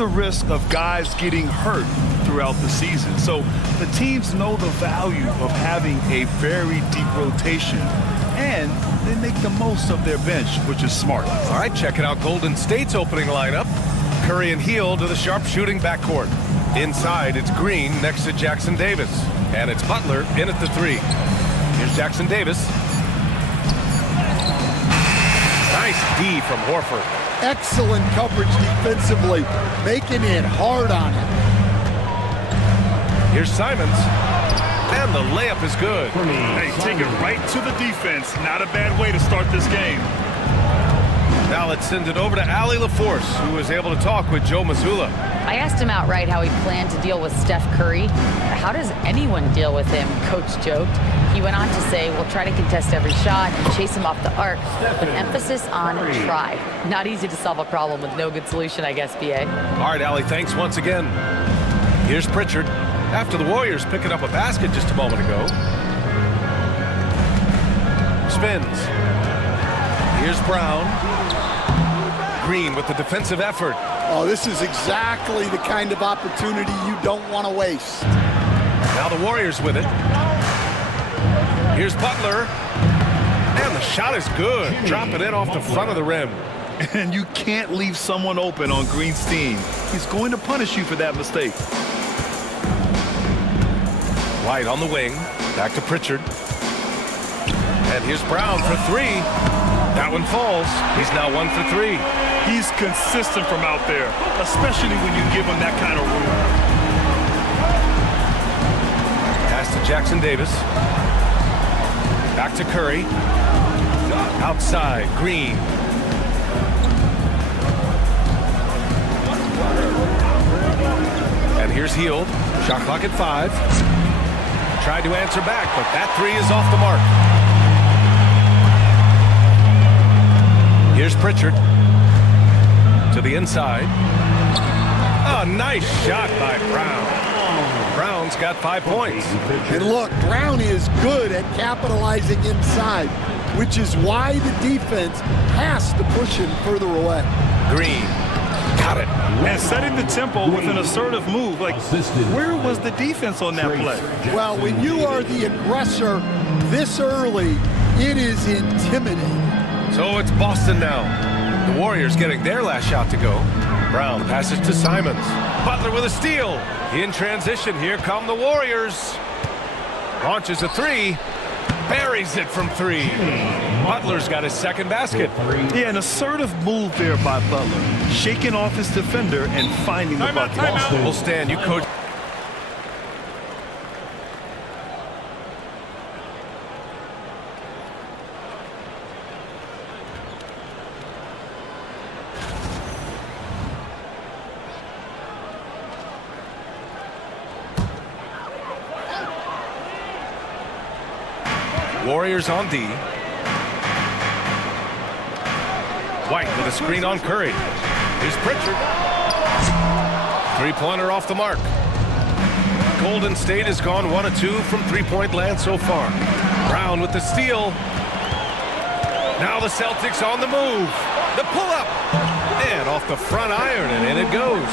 the risk of guys getting hurt throughout the season. So the teams know the value of having a very deep rotation, and they make the most of their bench, which is smart. All right, checking out Golden State's opening lineup. Curry and Hield to the sharpshooting backcourt. Inside, it's Green next to Jackson Davis. And it's Butler in at the 3. Here's Jackson Davis. Nice D from Horford. Excellent coverage defensively, making it hard on him. Here's Simons. And the layup is good. Hey, take it right to the defense. Not a bad way to start this game. Now let's send it over to Allie LaForce, who was able to talk with Joe Mazzulla. I asked him outright how he planned to deal with Steph Curry. How does anyone deal with him? Coach joked. He went on to say, we'll try to contest every shot and chase him off the arc, with emphasis on try. Not easy to solve a problem with no good solution, I guess, B.A. All right, Allie, thanks once again. Here's Pritchard. After the Warriors picking up a basket just a moment ago. Spins. Here's Brown. Green with the defensive effort. Oh, this is exactly the kind of opportunity you don't want to waste. Now the Warriors with it. Here's Butler. And the shot is good. Dropping it off the front of the rim. And you can't leave someone open on Green's team. He's going to punish you for that mistake. White on the wing. Back to Pritchard. And here's Brown for 3. That one falls. He's now 1 for 3. He's consistent from out there, especially when you give him that kind of room. Pass to Jackson Davis. Back to Curry. Outside, Green. And here's Hield. Shot clock at 5. Tried to answer back, but that 3 is off the mark. Here's Pritchard. To the inside. A nice shot by Brown. Brown's got 5 points. And look, Brown is good at capitalizing inside, which is why the defense has to push him further away. Green. Got it. And setting the tempo with an assertive move. Like, where was the defense on that play? Well, when you are the aggressor this early, it is intimidating. So it's Boston now. The Warriors getting their last shot to go. Brown passes to Simons. Butler with a steal. In transition, here come the Warriors. Launches a 3. Buries it from 3. Butler's got his second basket. Yeah, an assertive move there by Butler. Shaking off his defender and finding the bucket. We'll stand. You coach. Warriors on D. White with a screen on Curry. Here's Pritchard. 3-pointer off the mark. Golden State has gone 1 of 2 from 3-point land so far. Brown with the steal. Now the Celtics on the move. The pull-up. And off the front iron, and in it goes.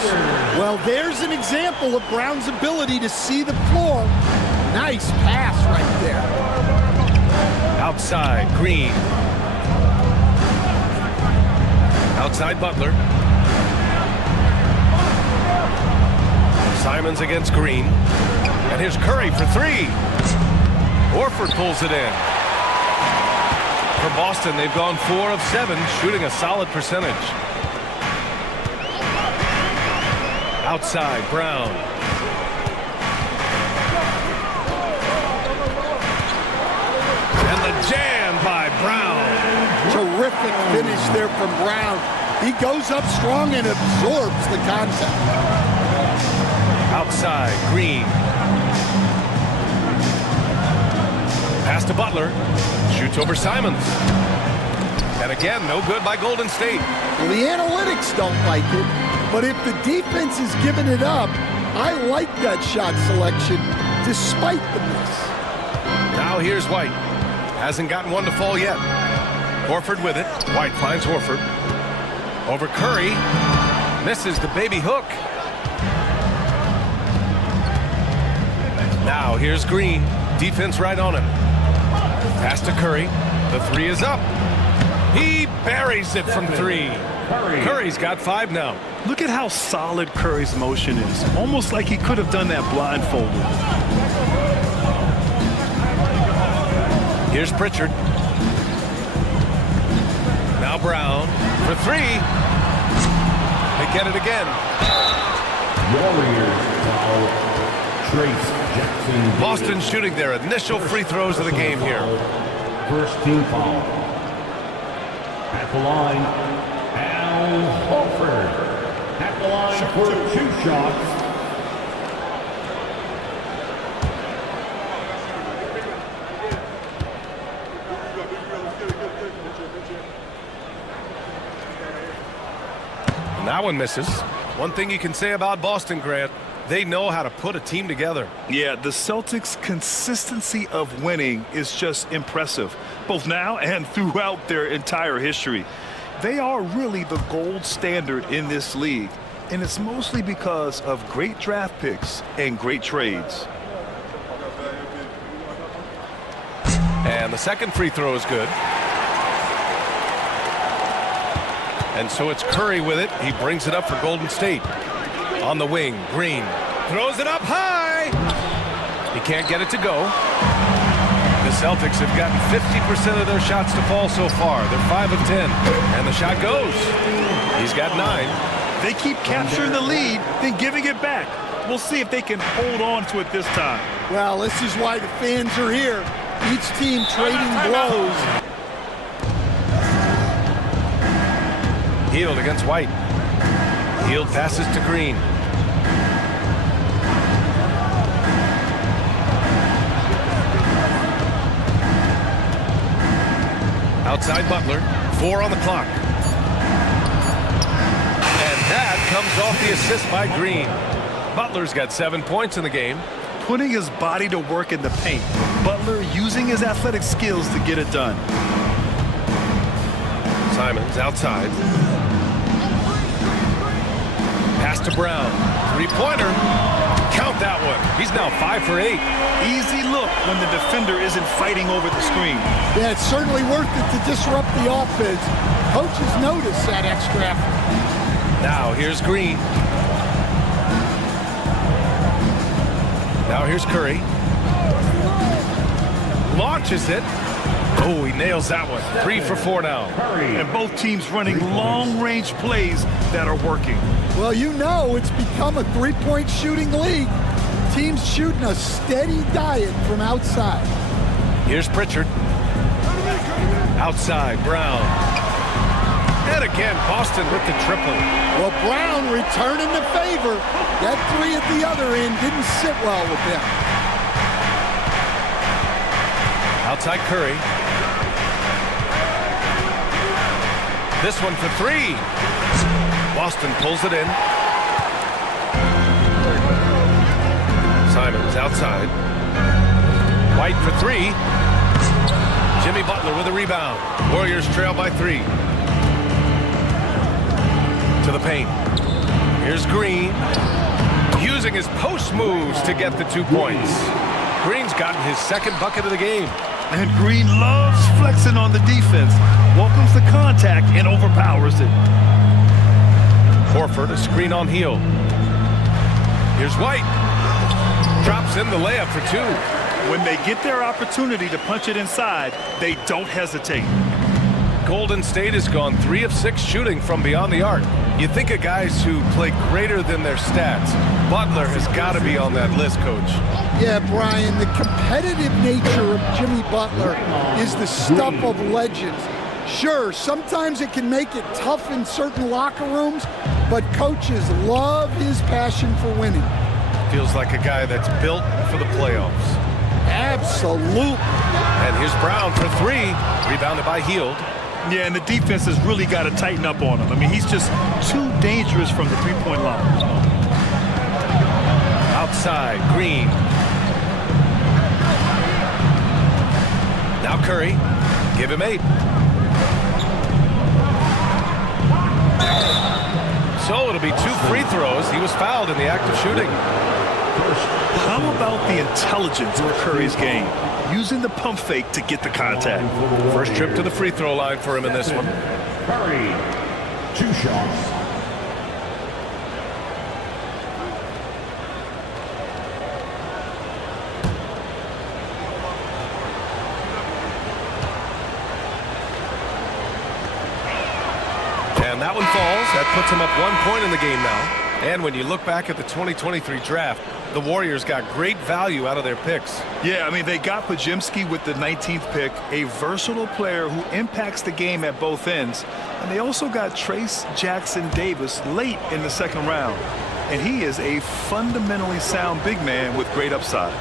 Well, there's an example of Brown's ability to see the floor. Nice pass right there. Outside, Green. Outside, Butler. Simons against Green. And here's Curry for 3. Horford pulls it in. For Boston, they've gone 4 of 7, shooting a solid percentage. Outside, Brown. And the jam by Brown. Terrific finish there from Brown. He goes up strong and absorbs the concept. Outside, Green. Pass to Butler. Shoots over Simons. And again, no good by Golden State. Well, the analytics don't like it, but if the defense is giving it up, I like that shot selection despite the miss. Now here's White. Hasn't gotten one to fall yet. Horford with it. White finds Horford. Over Curry. Misses the baby hook. Now here's Green. Defense right on him. Pass to Curry. The three is up. He buries it from three. Curry's got 5 now. Look at how solid Curry's motion is. Almost like he could have done that blindfolded. Here's Pritchard. Now Brown for 3. They get it again. Warriors foul. Trace Jackson. Boston shooting their initial free throws of the game here. First team foul. At the line, Al Horford. At the line for 2 shots. And that one misses. One thing you can say about Boston, Grant, they know how to put a team together. Yeah, the Celtics' consistency of winning is just impressive, both now and throughout their entire history. They are really the gold standard in this league, and it's mostly because of great draft picks and great trades. And the second free throw is good. And so it's Curry with it. He brings it up for Golden State. On the wing, Green throws it up high. He can't get it to go. The Celtics have gotten 50% of their shots to fall so far. They're 5 of 10. And the shot goes. He's got 9. They keep capturing the lead, then giving it back. We'll see if they can hold on to it this time. Well, this is why the fans are here. Each team trading blows. Hield against White. Hield passes to Green. Outside Butler. 4 on the clock. And that comes off the assist by Green. Butler's got 7 points in the game. Putting his body to work in the paint. Butler using his athletic skills to get it done. Simons outside. Pass to Brown. 3-pointer. Count that one. He's now 5 for 8. Easy look when the defender isn't fighting over the screen. Yeah, it's certainly worth it to disrupt the offense. Coaches notice that extra effort. Now here's Green. Now here's Curry. Launches it. Oh, he nails that one. 3 for 4 now. And both teams running long-range plays that are working. Well, you know it's become a three-point shooting league. Teams shooting a steady diet from outside. Here's Pritchard. Outside, Brown. And again, Boston with the triple. Well, Brown returning the favor. That 3 at the other end didn't sit well with him. Outside Curry. This one for 3. Boston pulls it in. Simons outside. White for 3. Jimmy Butler with a rebound. Warriors trail by 3. To the paint. Here's Green. Using his post moves to get the 2 points. Green's gotten his second bucket of the game. And Green loves flexing on the defense. Welcomes the contact and overpowers it. Horford, a screen on Hield. Here's White. Drops in the layup for 2. When they get their opportunity to punch it inside, they don't hesitate. Golden State has gone 3 of 6 shooting from beyond the arc. You think of guys who play greater than their stats. Butler has got to be on that list, Coach. Yeah, Brian, the competitive nature of Jimmy Butler is the stuff of legends. Sure, sometimes it can make it tough in certain locker rooms, but coaches love his passion for winning. Feels like a guy that's built for the playoffs. Absolutely. And here's Brown for 3. Rebounded by Hield. Yeah, and the defense has really got to tighten up on him. I mean, he's just too dangerous from the three-point line. Outside, Green. Now Curry. Give him 8. So it'll be 2 free throws. He was fouled in the act of shooting. How about the intelligence of Curry's game? Using the pump fake to get the contact. First trip to the free throw line for him in this one. Curry, 2 shots. And that one falls. That puts him up 1 point in the game now. And when you look back at the 2023 draft, the Warriors got great value out of their picks. Yeah, I mean, they got Podziemski with the 19th pick, a versatile player who impacts the game at both ends. And they also got Trace Jackson Davis late in the 2nd round. And he is a fundamentally sound big man with great upside.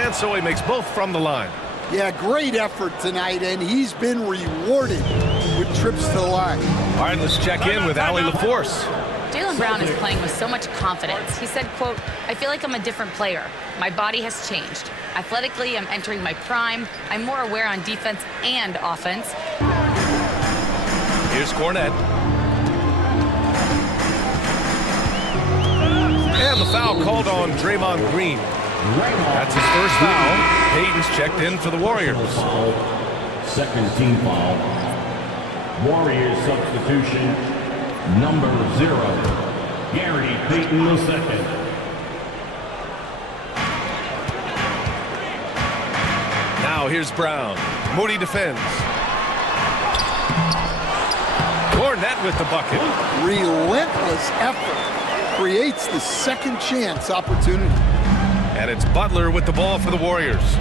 And so he makes both from the line. Yeah, great effort tonight, and he's been rewarded with trips to the line. All right, let's check in with Allie LaForce. Jaylen Brown is playing with so much confidence. He said, quote, "I feel like I'm a different player. My body has changed. Athletically, I'm entering my prime. I'm more aware on defense and offense." Here's Cornette. And the foul called on Draymond Green. That's his first foul. Payton's checked in for the Warriors. Second team foul. Warriors substitution, number 0. Gary Payton II. Now here's Brown. Moody defends. Cornette with the bucket. Relentless effort creates the second chance opportunity. And it's Butler with the ball for the Warriors.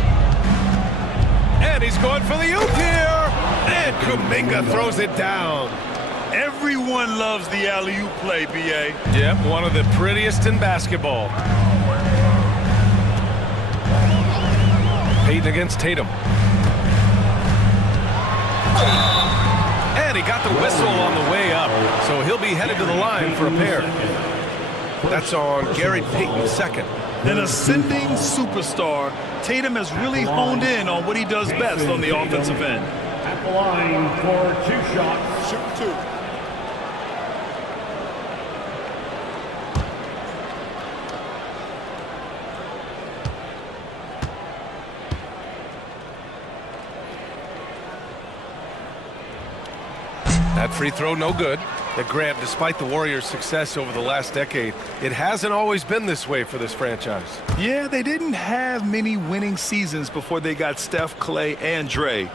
And he's going for the oop here. And Kuminga throws it down. Everyone loves the alley-oop play, B.A. Yep, one of the prettiest in basketball. Payton against Tatum. And he got the whistle on the way up, so he'll be headed to the line for a pair. That's on Gary Payton II. An ascending superstar, Tatum has really honed in on what he does best on the offensive end. At the line for 2 shots. Shoot 2. That free throw, no good. That Grant, despite the Warriors' success over the last decade, it hasn't always been this way for this franchise. Yeah, they didn't have many winning seasons before they got Steph, Clay, and Dre.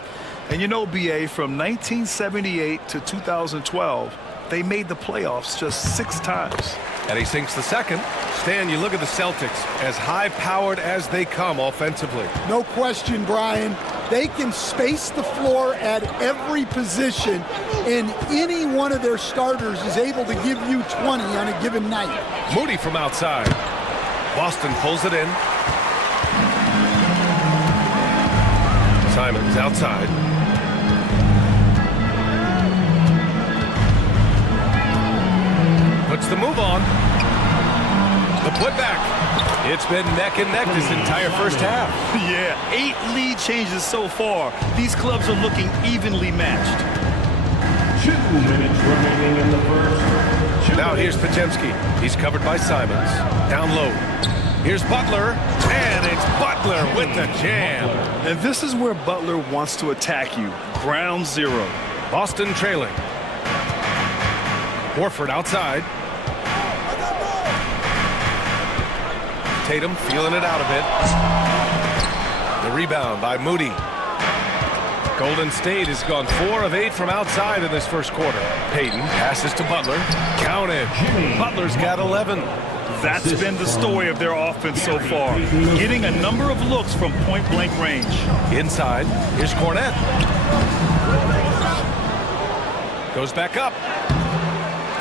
And you know, B.A., from 1978 to 2012, they made the playoffs just 6 times. And he sinks the second. Stan, you look at the Celtics, as high-powered as they come offensively. No question, Brian. They can space the floor at every position, and any one of their starters is able to give you 20 on a given night. Moody from outside. Boston pulls it in. Simons outside. Puts the move on. The putback. It's been neck and neck this entire first half. Yeah, 8 lead changes so far. These clubs are looking evenly matched. 2 minutes remaining in the first. Now here's Podziemski. He's covered by Simons. Down low. Here's Butler. And it's Butler with the jam. And this is where Butler wants to attack you. Ground zero. Boston trailing. Horford outside. Tatum feeling it out a bit. The rebound by Moody. Golden State has gone 4 of 8 from outside in this first quarter. Payton passes to Butler. Counted. Butler's got 11. That's been the story of their offense so far. Getting a number of looks from point-blank range. Inside. Here's Cornette. Goes back up.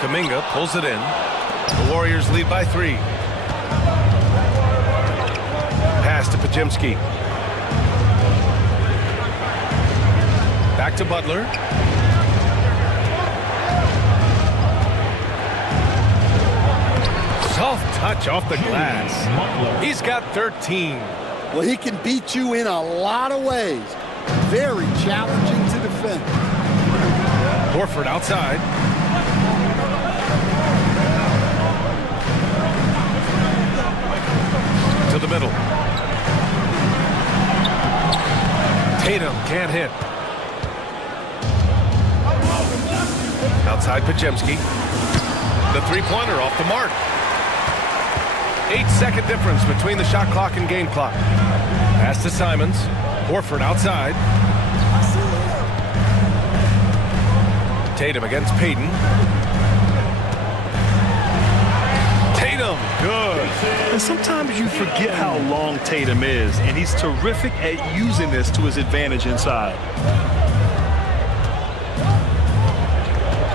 Kuminga pulls it in. The Warriors lead by 3. Pass to Podziemski. Back to Butler. Soft touch off the glass. He's got 13. Well, he can beat you in a lot of ways. Very challenging to defend. Horford outside. to the middle. Tatum can't hit. Outside Pajemski. The three-pointer off the mark. 8-second difference between the shot clock and game clock. Pass to Simons. Horford outside. Tatum against Payton. Tatum, good. And sometimes you forget how long Tatum is, and he's terrific at using this to his advantage inside.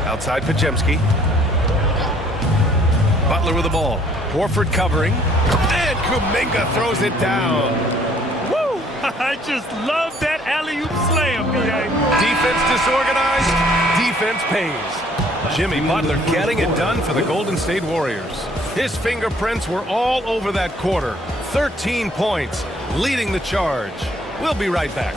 Outside Pajemski. Butler with the ball. Horford covering. And Kuminga throws it down. Woo! I just love that alley-oop slam, B.A. Defense disorganized. Defense pays. Jimmy Butler getting it done for the Golden State Warriors. His fingerprints were all over that quarter. 13 points, leading the charge. We'll be right back.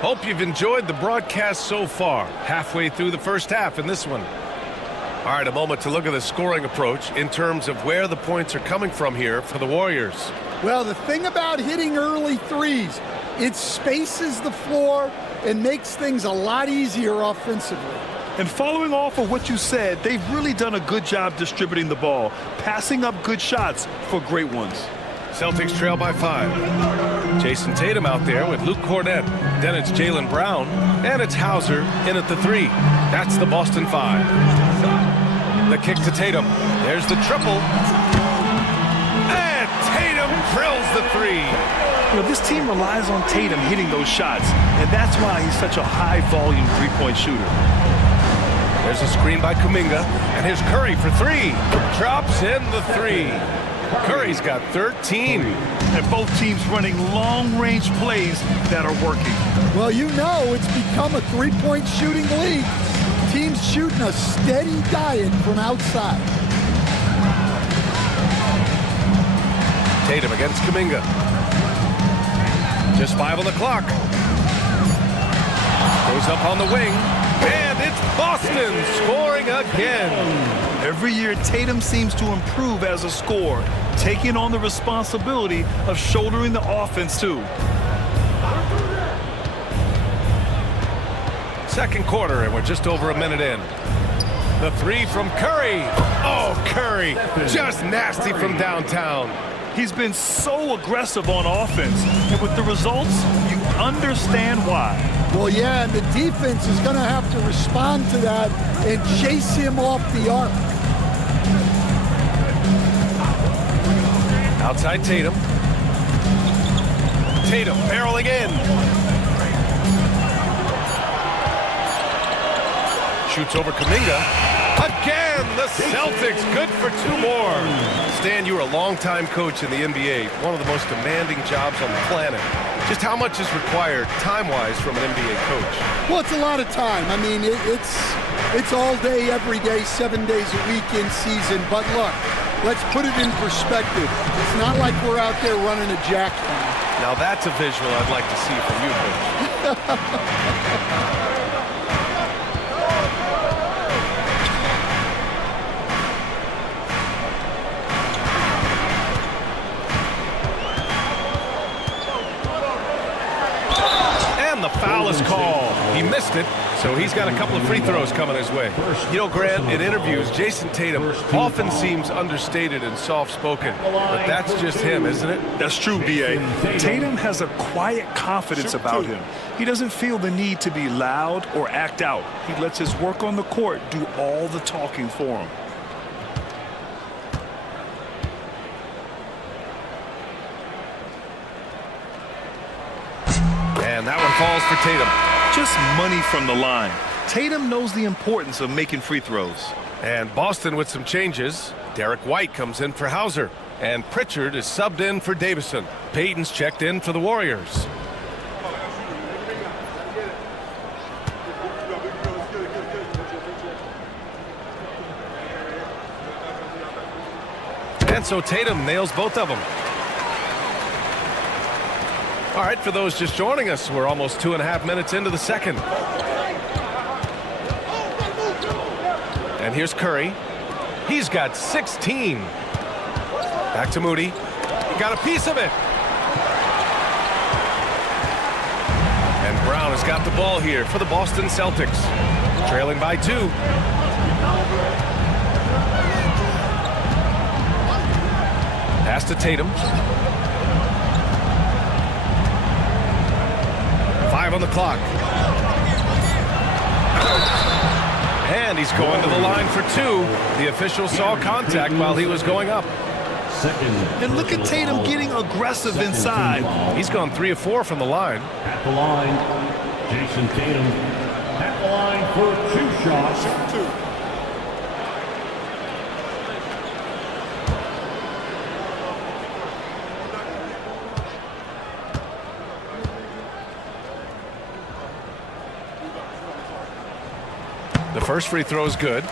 Hope you've enjoyed the broadcast so far. Halfway through the first half in this one. All right, a moment to look at the scoring approach in terms of where the points are coming from here for the Warriors. Well, the thing about hitting early threes, it spaces the floor and makes things a lot easier offensively. And following off of what you said, they've really done a good job distributing the ball, passing up good shots for great ones. Celtics trail by 5. Jason Tatum out there with Luke Cornett. Then it's Jaylen Brown. And it's Hauser in at the 3. That's the Boston 5. The kick to Tatum. There's the triple. And Tatum drills the 3. You know, this team relies on Tatum hitting those shots, and that's why he's such a high-volume three-point shooter. There's a screen by Kuminga. And here's Curry for 3. Drops in the 3. Curry's got 13. And both teams running long-range plays that are working. Well, you know it's become a three-point shooting league. Teams shooting a steady diet from outside. Tatum against Kuminga. Just 5 on the clock. Goes up on the wing. And it's Boston scoring again. Every year, Tatum seems to improve as a scorer, taking on the responsibility of shouldering the offense, too. Second quarter, and we're just over a minute in. The 3 from Curry. Oh, Curry, just nasty from downtown. He's been so aggressive on offense, and with the results, you understand why. Well, yeah, and the defense is going to have to respond to that and chase him off the arc. Outside Tatum. Tatum barreling in. Shoots over Kuminga. Again, the Celtics good for 2 more. Stan, you were a longtime coach in the NBA, one of the most demanding jobs on the planet. Just how much is required time-wise from an NBA coach? Well, it's a lot of time. I mean, it's all day, every day, 7 days a week in season. But look, let's put it in perspective. It's not like we're out there running a jackhammer. Now that's a visual I'd like to see from you, coach. The foul is called. He missed it, so he's got a couple of free throws coming his way. You know, Grant, in interviews, Jason Tatum often seems understated and soft-spoken, but that's just him, isn't it? That's true, B.A. Tatum has a quiet confidence about him. He doesn't feel the need to be loud or act out. He lets his work on the court do all the talking for him. And that one falls for Tatum. Just money from the line. Tatum knows the importance of making free throws. And Boston with some changes. Derek White comes in for Hauser. And Pritchard is subbed in for Davison. Payton's checked in for the Warriors. And so Tatum nails both of them. All right, for those just joining us, we're almost 2.5 minutes into the second. And here's Curry. He's got 16. Back to Moody. He got a piece of it. And Brown has got the ball here for the Boston Celtics. Trailing by 2. Pass to Tatum. 5 on the clock. And he's going to the line for 2. The official saw contact while he was going up. And look at Tatum getting aggressive inside. He's gone 3 of 4 from the line. At the line, Jason Tatum. At the line for 2 shots. The first free throw is good.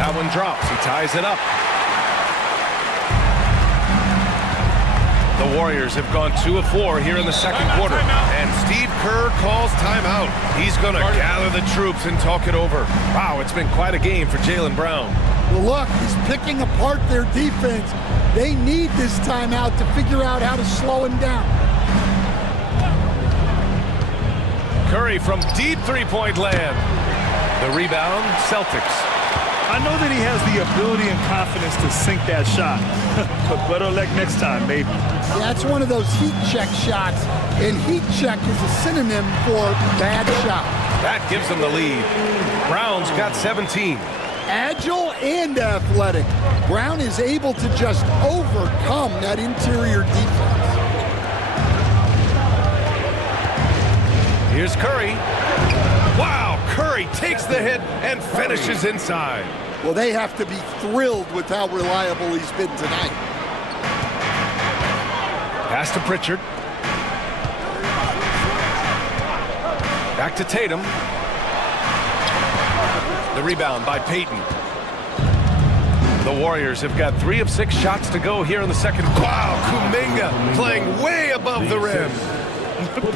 That one drops. He ties it up. The Warriors have gone 2 of 4 here in the second quarter. And Steve Kerr calls timeout. He's going to gather the troops and talk it over. Wow, it's been quite a game for Jaylen Brown. Well, look, he's picking apart their defense. They need this timeout to figure out how to slow him down. Curry from deep three-point land. The rebound, Celtics. I know that he has the ability and confidence to sink that shot. But better luck next time, maybe. That's one of those heat check shots. And heat check is a synonym for bad shot. That gives them the lead. Brown's got 17. Agile and athletic. Brown is able to just overcome that interior defense. Here's Curry. Wow, Curry takes the hit and finishes inside. Well, they have to be thrilled with how reliable he's been tonight. Pass to Pritchard. Back to Tatum. The rebound by Payton. The Warriors have got 3 of 6 shots to go here in the second. Wow, Kuminga playing way above the rim.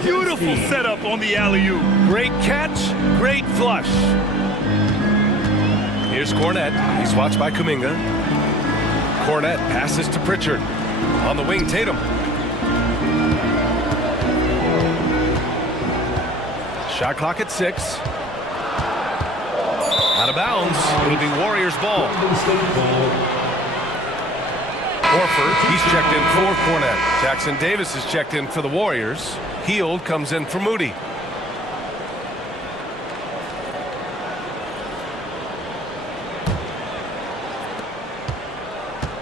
Beautiful setup on the alley-oop. Great catch, great flush. Here's Cornette. He's watched by Kuminga. Cornette passes to Pritchard. On the wing, Tatum. Shot clock at 6. Out of bounds. It'll be Warriors ball. Horford, he's checked in for Cornette. Jackson Davis is checked in for the Warriors. Hield comes in for Moody.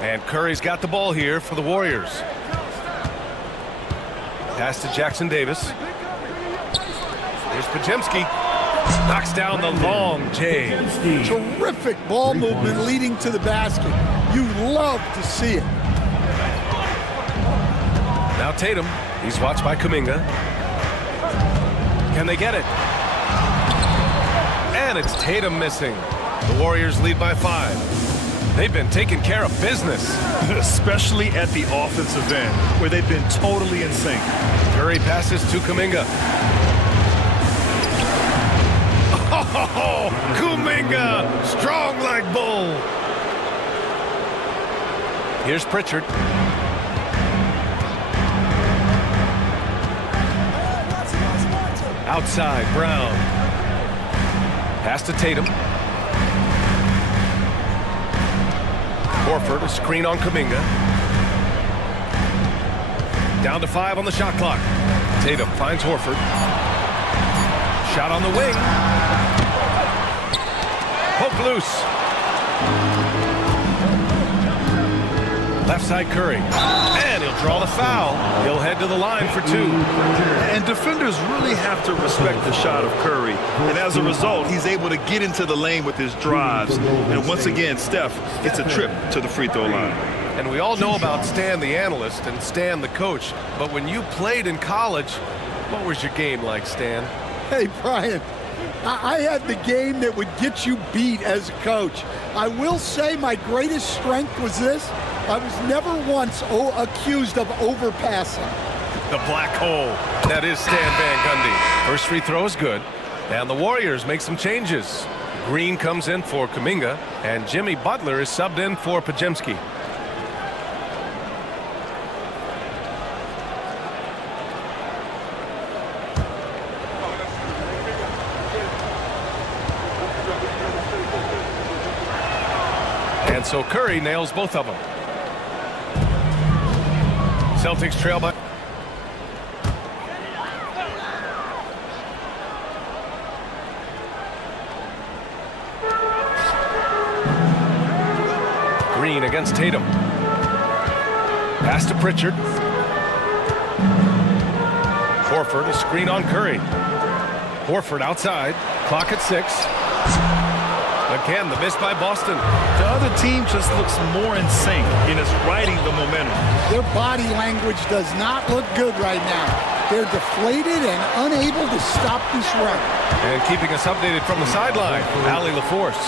And Curry's got the ball here for the Warriors. Pass to Jackson Davis. Here's Podziemski. Knocks down the long J. Terrific ball movement leading to the basket. You love to see it. Now Tatum. He's watched by Kuminga. Can they get it? And it's Tatum missing. The Warriors lead by 5. They've been taking care of business. Especially at the offensive end, where they've been totally in sync. Curry passes to Kuminga. Oh, Kuminga, strong like bull. Here's Pritchard. Outside, Brown. Pass to Tatum. Horford, a screen on Kuminga. Down to 5 on the shot clock. Tatum finds Horford. Shot on the wing. Poke loose. Left side Curry. And he'll draw the foul. He'll head to the line for 2. And defenders really have to respect the shot of Curry. And as a result, he's able to get into the lane with his drives. And once again, Steph gets a trip to the free throw line. And we all know about Stan the analyst and Stan the coach. But when you played in college, what was your game like, Stan? Hey, Brian, I had the game that would get you beat as a coach. I will say my greatest strength was this. I was never once accused of overpassing. The black hole. That is Stan Van Gundy. First free throw is good. And the Warriors make some changes. Green comes in for Kuminga, and Jimmy Butler is subbed in for Podziemski. And so Curry nails both of them. Celtics trail by. Green against Tatum. Pass to Pritchard. Horford, a screen on Curry. Horford outside. Clock at 6. Again, the miss by Boston. The other team just looks more in sync and is riding the momentum. Their body language does not look good right now. They're deflated and unable to stop this run. And keeping us updated from the sideline, Allie LaForce.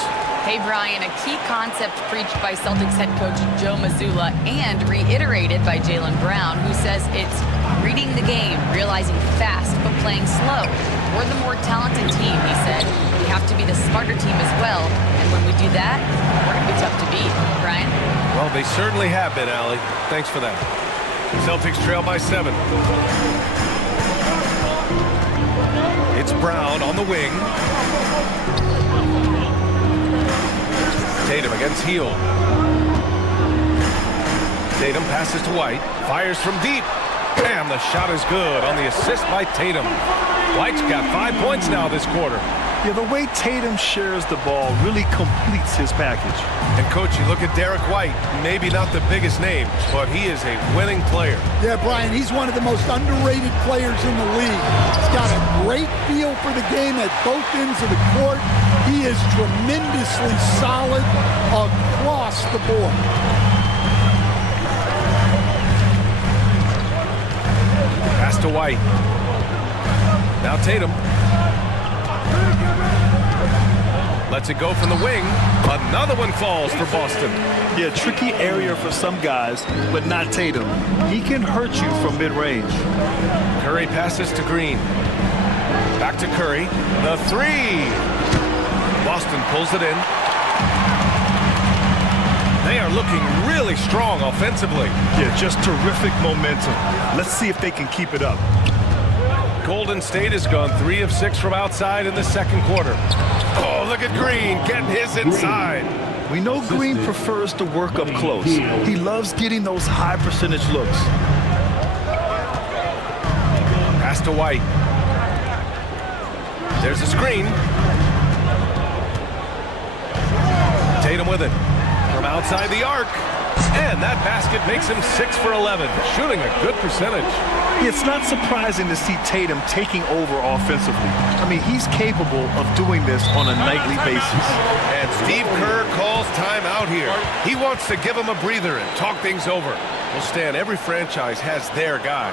Hey, Brian, a key concept preached by Celtics head coach Joe Mazzulla and reiterated by Jaylen Brown, who says it's reading the game, realizing fast, but playing slow. We're the more talented team, he said. We have to be the smarter team as well. And when we do that, we're going to be tough to beat. Brian? Well, they certainly have been, Allie. Thanks for that. Celtics trail by 7. It's Brown on the wing. Tatum against Hield. Tatum passes to White. Fires from deep. And the shot is good on the assist by Tatum. White's got 5 points now this quarter. Yeah, the way Tatum shares the ball really completes his package. And, Coach, you look at Derek White, maybe not the biggest name, but he is a winning player. Yeah, Brian, he's one of the most underrated players in the league. He's got a great feel for the game at both ends of the court. He is tremendously solid across the board. Pass to White. Now Tatum. Lets it go from the wing. Another one falls for Boston. Yeah, tricky area for some guys, but not Tatum. He can hurt you from mid-range. Curry passes to Green. Back to Curry. The 3. Boston pulls it in. They are looking really strong offensively. Yeah, just terrific momentum. Let's see if they can keep it up. Golden State has gone 3 of 6 from outside in the second quarter. Oh, look at Green getting his inside. We know Green prefers to work up close. He loves getting those high percentage looks. Pass to White. There's a screen. Tatum with it. From outside the arc. And that basket makes him 6 for 11, shooting a good percentage. It's not surprising to see Tatum taking over offensively. I mean, he's capable of doing this on a nightly basis. And Steve Kerr calls timeout here. He wants to give him a breather and talk things over. Well, Stan, every franchise has their guy.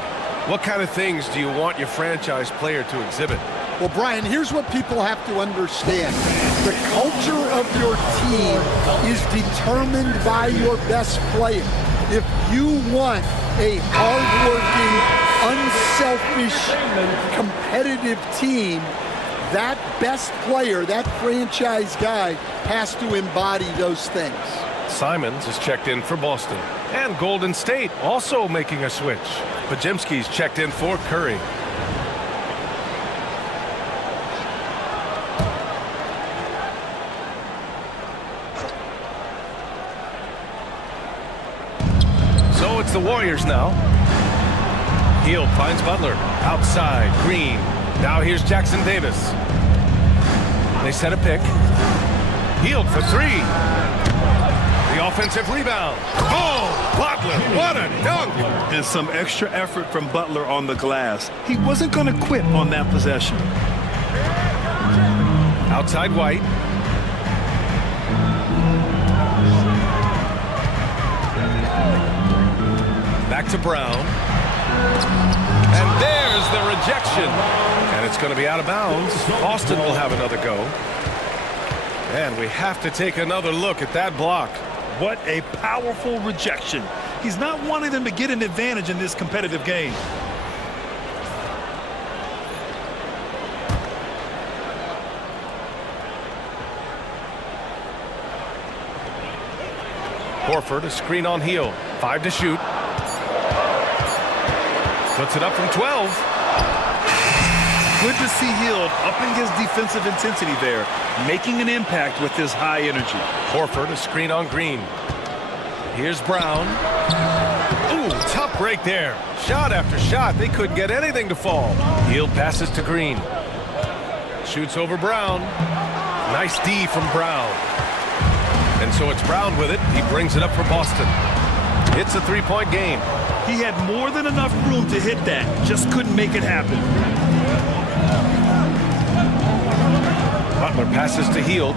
What kind of things do you want your franchise player to exhibit? Well, Brian, here's what people have to understand. The culture of your team is determined by your best player. If you want a hardworking, unselfish, competitive team, that best player, that franchise guy, has to embody those things. Simons is checked in for Boston. And Golden State also making a switch. Podziemski's checked in for Curry. So it's the Warriors now. Hield finds Butler. Outside, Green. Now here's Jackson Davis. They set a pick. Hield for 3. The the offensive rebound. Oh, Butler, what a dunk! And some extra effort from Butler on the glass. He wasn't going to quit on that possession. Outside White. Back to Brown. And there's the rejection. And it's going to be out of bounds. Boston will have another go. And we have to take another look at that block. What a powerful rejection. He's not wanting them to get an advantage in this competitive game. Horford, a screen on Heel. 5 to shoot. Puts it up from 12. Good to see Hill upping his defensive intensity there, making an impact with his high energy. Horford, a screen on Green. Here's Brown. Ooh, tough break there. Shot after shot. They couldn't get anything to fall. Hill passes to Green. Shoots over Brown. Nice D from Brown. And so it's Brown with it. He brings it up for Boston. It's a three-point game. He had more than enough room to hit that. Just couldn't make it happen. Butler passes to Hield.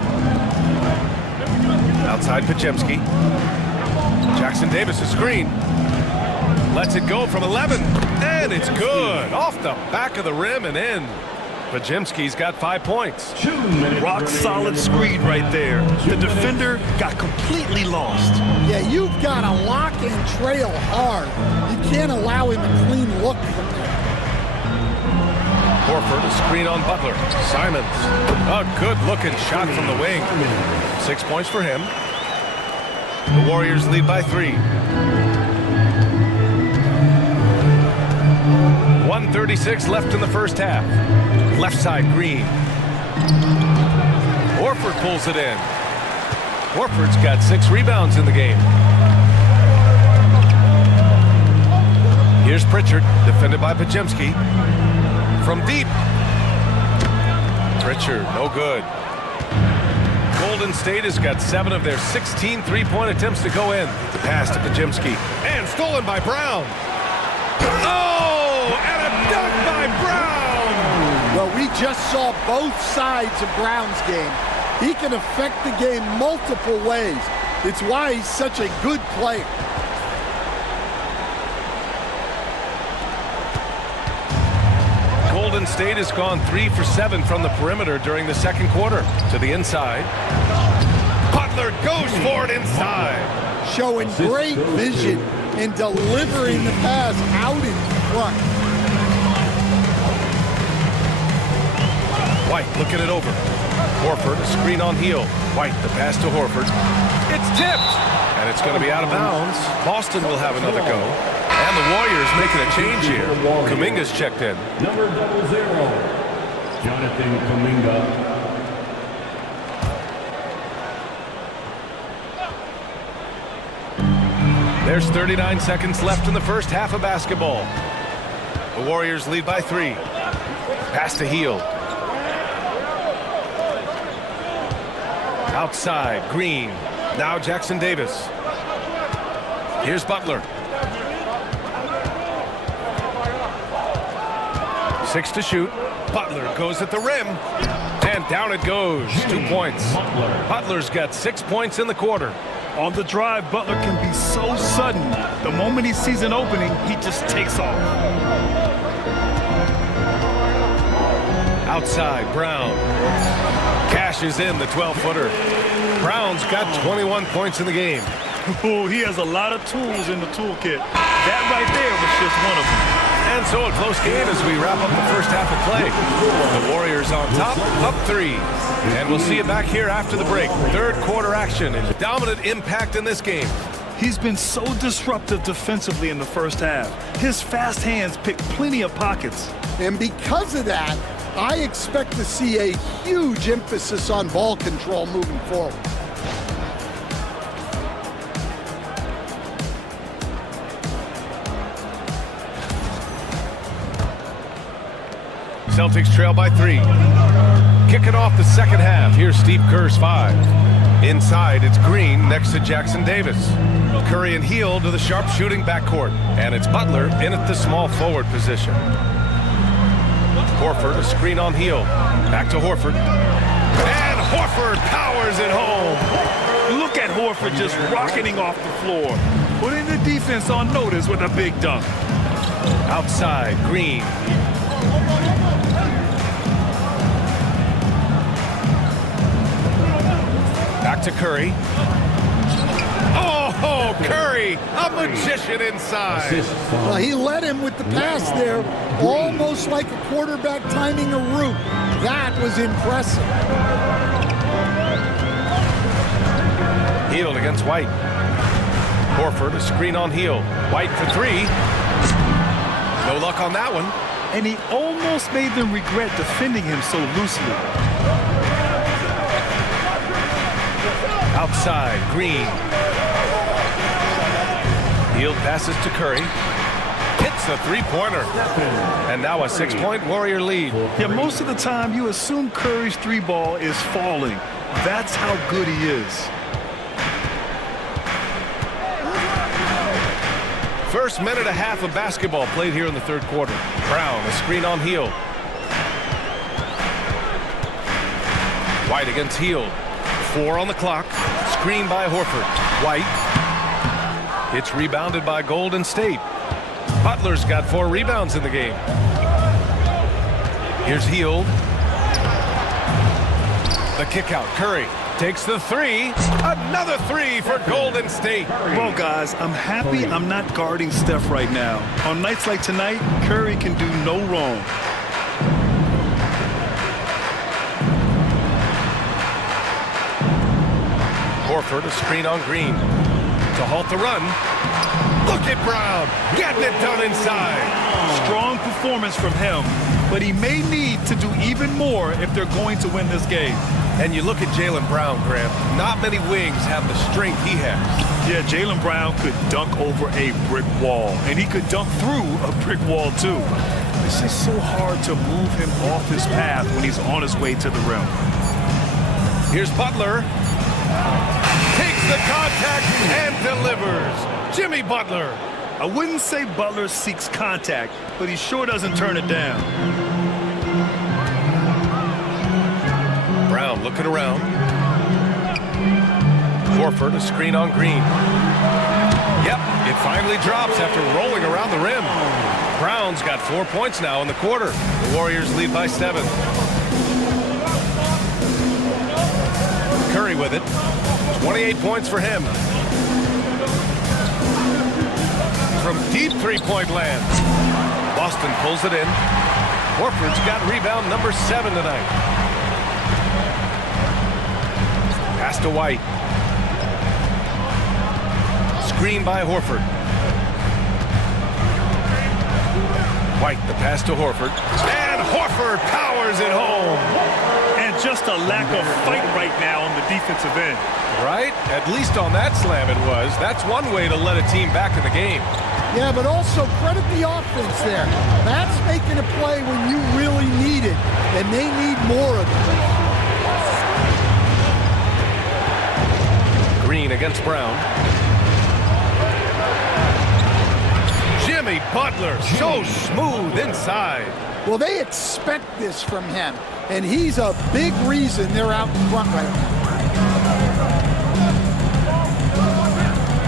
Outside Podziemski. Jackson Davis a screen. Lets it go from 11. And it's good. Off the back of the rim and in. Podziemski's got 5 points. Rock solid screen right there. The defender got completely lost. Yeah, you've got to lock and trail hard. You can't allow him a clean look from there. Horford, a screen on Butler. Simons, a good-looking shot from the wing. 6 points for him. The Warriors lead by 3. 1:36 left in the first half. Left side, Green. Horford pulls it in. Horford's got 6 rebounds in the game. Here's Pritchard, defended by Podziemski. From deep. Pritchard, no good. Golden State has got 7 of their 16 three-point attempts to go in. The pass to Podziemski. And stolen by Brown. Oh, and a dunk by Brown! Well, we just saw both sides of Brown's game. He can affect the game multiple ways. It's why he's such a good player. Golden State has gone 3 for 7 from the perimeter during the second quarter. To the inside. Butler goes for it inside. Showing great vision and delivering the pass out in front. White looking it over. Horford, a screen on Heel. White, the pass to Horford. It's tipped! And it's going to be out of bounds. Boston will have another go. And the Warriors making a change here. Kuminga's checked in. Number 00, Jonathan Kuminga. There's 39 seconds left in the first half of basketball. The Warriors lead by 3. Pass to Heel. Outside, Green. Now Jackson Davis. Here's Butler. 6 to shoot. Butler goes at the rim. And down it goes. 2 points. Butler's got 6 points in the quarter. On the drive, Butler can be so sudden. The moment he sees an opening, he just takes off. Outside, Brown. Cashes in the 12-footer. Brown's got 21 points in the game. Oh, he has a lot of tools in the toolkit. That right there was just one of them. And so a close game as we wrap up the first half of play. The Warriors on top, up 3. And we'll see you back here after the break. Third quarter action and dominant impact in this game. He's been so disruptive defensively in the first half. His fast hands pick plenty of pockets. And because of that, I expect to see a huge emphasis on ball control moving forward. Celtics trail by 3. Kicking off the second half. Here's Steve Kerr's 5. Inside, it's Green next to Jackson Davis. Curry and Hield to the sharp-shooting backcourt. And it's Butler in at the small forward position. Horford, a screen on Hield. Back to Horford. And Horford powers it home. Look at Horford just rocketing off the floor, putting the defense on notice with a big dunk. Outside, Green. Back to Curry. Oh, Curry, a magician inside. Well, he led him with the pass there, almost like a quarterback timing a route. That was impressive. Hield against White. Horford, a screen on Hield. White for three. No luck on that one. And he almost made them regret defending him so loosely. Outside, Green. Hield passes to Curry. Hits a three-pointer. And now a 6-point Warrior lead. Yeah, most of the time you assume Curry's three ball is falling. That's how good he is. First minute and a half of basketball played here in the third quarter. Brown, a screen on Hield. White against Hield. 4 on the clock. Screen by Horford. White. It's rebounded by Golden State. Butler's got 4 rebounds in the game. Here's Hield. The kick out. Curry takes the three. Another three for Golden State. Well, guys, I'm happy I'm not guarding Steph right now. On nights like tonight, Curry can do no wrong. Horford, a screen on Green. To halt the run. Look at Brown. Getting it done inside. Strong performance from him, but he may need to do even more if they're going to win this game. And you look at Jaylen Brown, Grant. Not many wings have the strength he has. Yeah, Jaylen Brown could dunk over a brick wall, and he could dunk through a brick wall, too. It's just so hard to move him off his path when he's on his way to the rim. Here's Butler. Takes the contact and delivers. Jimmy Butler. I wouldn't say Butler seeks contact, but he sure doesn't turn it down. Brown looking around. Horford, a screen on Green. Yep, it finally drops after rolling around the rim. Brown's got 4 points now in the quarter. The Warriors lead by 7. Curry with it. 28 points for him. From deep three-point land. Boston pulls it in. Horford's got rebound number 7 tonight. Pass to White. Screen by Horford. White, the pass to Horford. And Horford powers it home. And just a lack of fight right now on the defensive end. Right? At least on that slam it was. That's one way to let a team back in the game. Yeah, but also credit the offense there. That's making a play when you really need it, and they need more of it. Green against Brown. Jimmy Butler, so smooth inside. Well, they expect this from him, and he's a big reason they're out in front right now.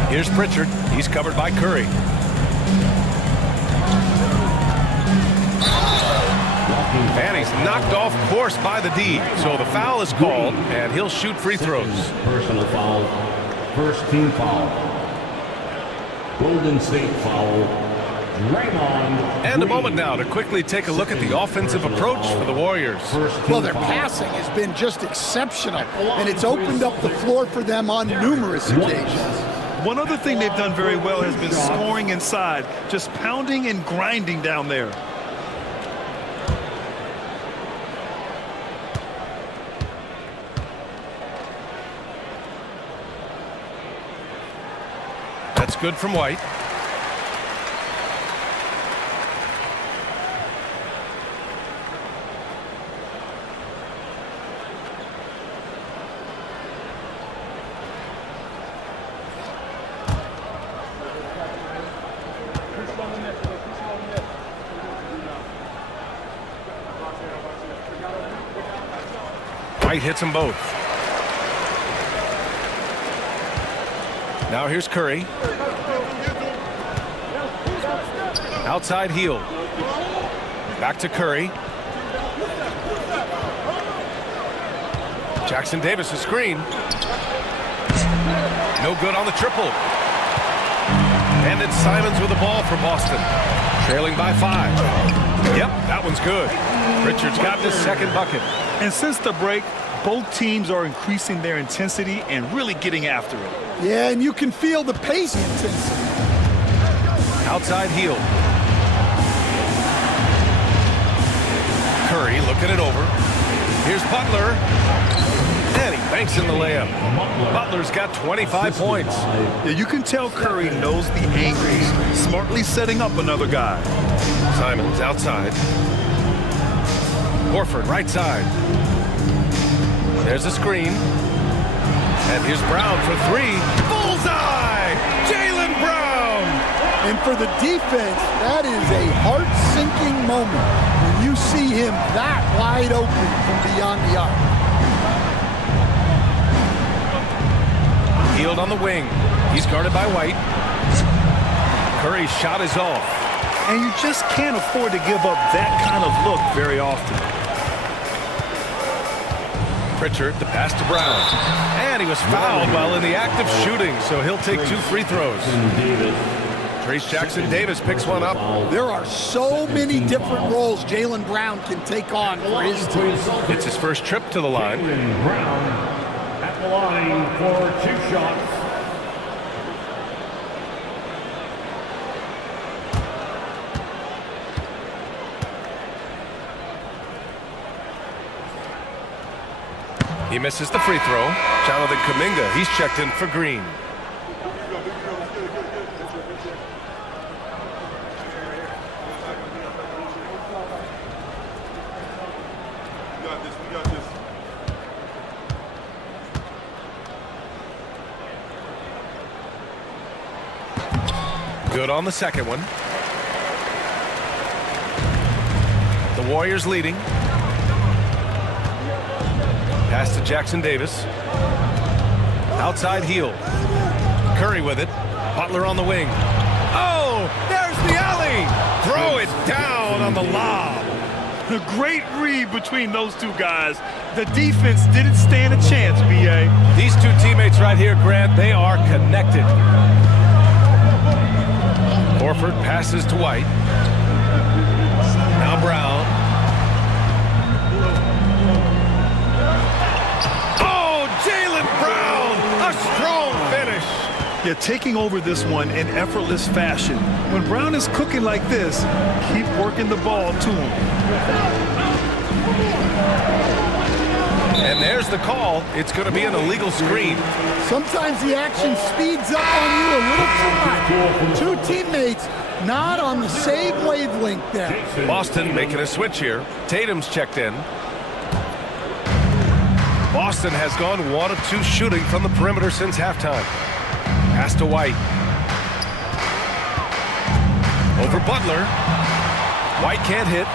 Here's Pritchard. He's covered by Curry. And he's knocked off course by the D. So the foul is called, and he'll shoot free throws. Personal foul. First team foul. Golden State foul. Raymond. And a moment now to quickly take a look at the offensive approach for the Warriors. Well, their passing has been just exceptional, and it's opened up the floor for them on numerous occasions. One other thing they've done very well has been scoring inside, just pounding and grinding down there. That's good from White. White hits them both. Now here's Curry. Outside heel. Back to Curry. Jackson Davis, a screen. No good on the triple. And it's Simons with the ball for Boston. Trailing by 5. Yep, that one's good. Richards got his second bucket. And since the break, both teams are increasing their intensity and really getting after it. Yeah, and you can feel the pace intensity. Outside heel. Curry looking it over. Here's Butler. And he banks in the layup. Butler's got 25 points. Yeah, you can tell Curry knows the angles, smartly setting up another guy. Simons outside. Horford right side. There's a screen. And here's Brown for 3. Bullseye! Jaylen Brown! And for the defense, that is a heart-sinking moment when you see him that wide open from beyond the arc. Healed on the wing. He's guarded by White. Curry's shot is off. And you just can't afford to give up that kind of look very often. Pritchard, the pass to Brown. And he was fouled while in the act of shooting, so he'll take 2 free throws. Trace Jackson Davis picks one up. There are so many different roles Jaylen Brown can take on for his team. It's his first trip to the line. Jaylen Brown at the line for 2 shots. He misses the free throw. Jonathan Kuminga, he's checked in for Green. Good on the second one. The Warriors leading. Pass to Jackson Davis. Outside heel. Curry with it. Butler on the wing. Oh, there's the alley. Throw it down on the lob. A great read between those two guys. The defense didn't stand a chance, B.A. These two teammates right here, Grant, they are connected. Horford passes to White. Now Brown. Oh, Jaylen Brown! A strong finish. Yeah, taking over this one in effortless fashion. When Brown is cooking like this, keep working the ball to him. And there's the call. It's going to be an illegal screen. Sometimes the action speeds up on you a little too much. Two teammates not on the same wavelength there. Boston making a switch here. Tatum's checked in. Boston has gone 1 of 2 shooting from the perimeter since halftime. Pass to White. Over Butler. White can't hit.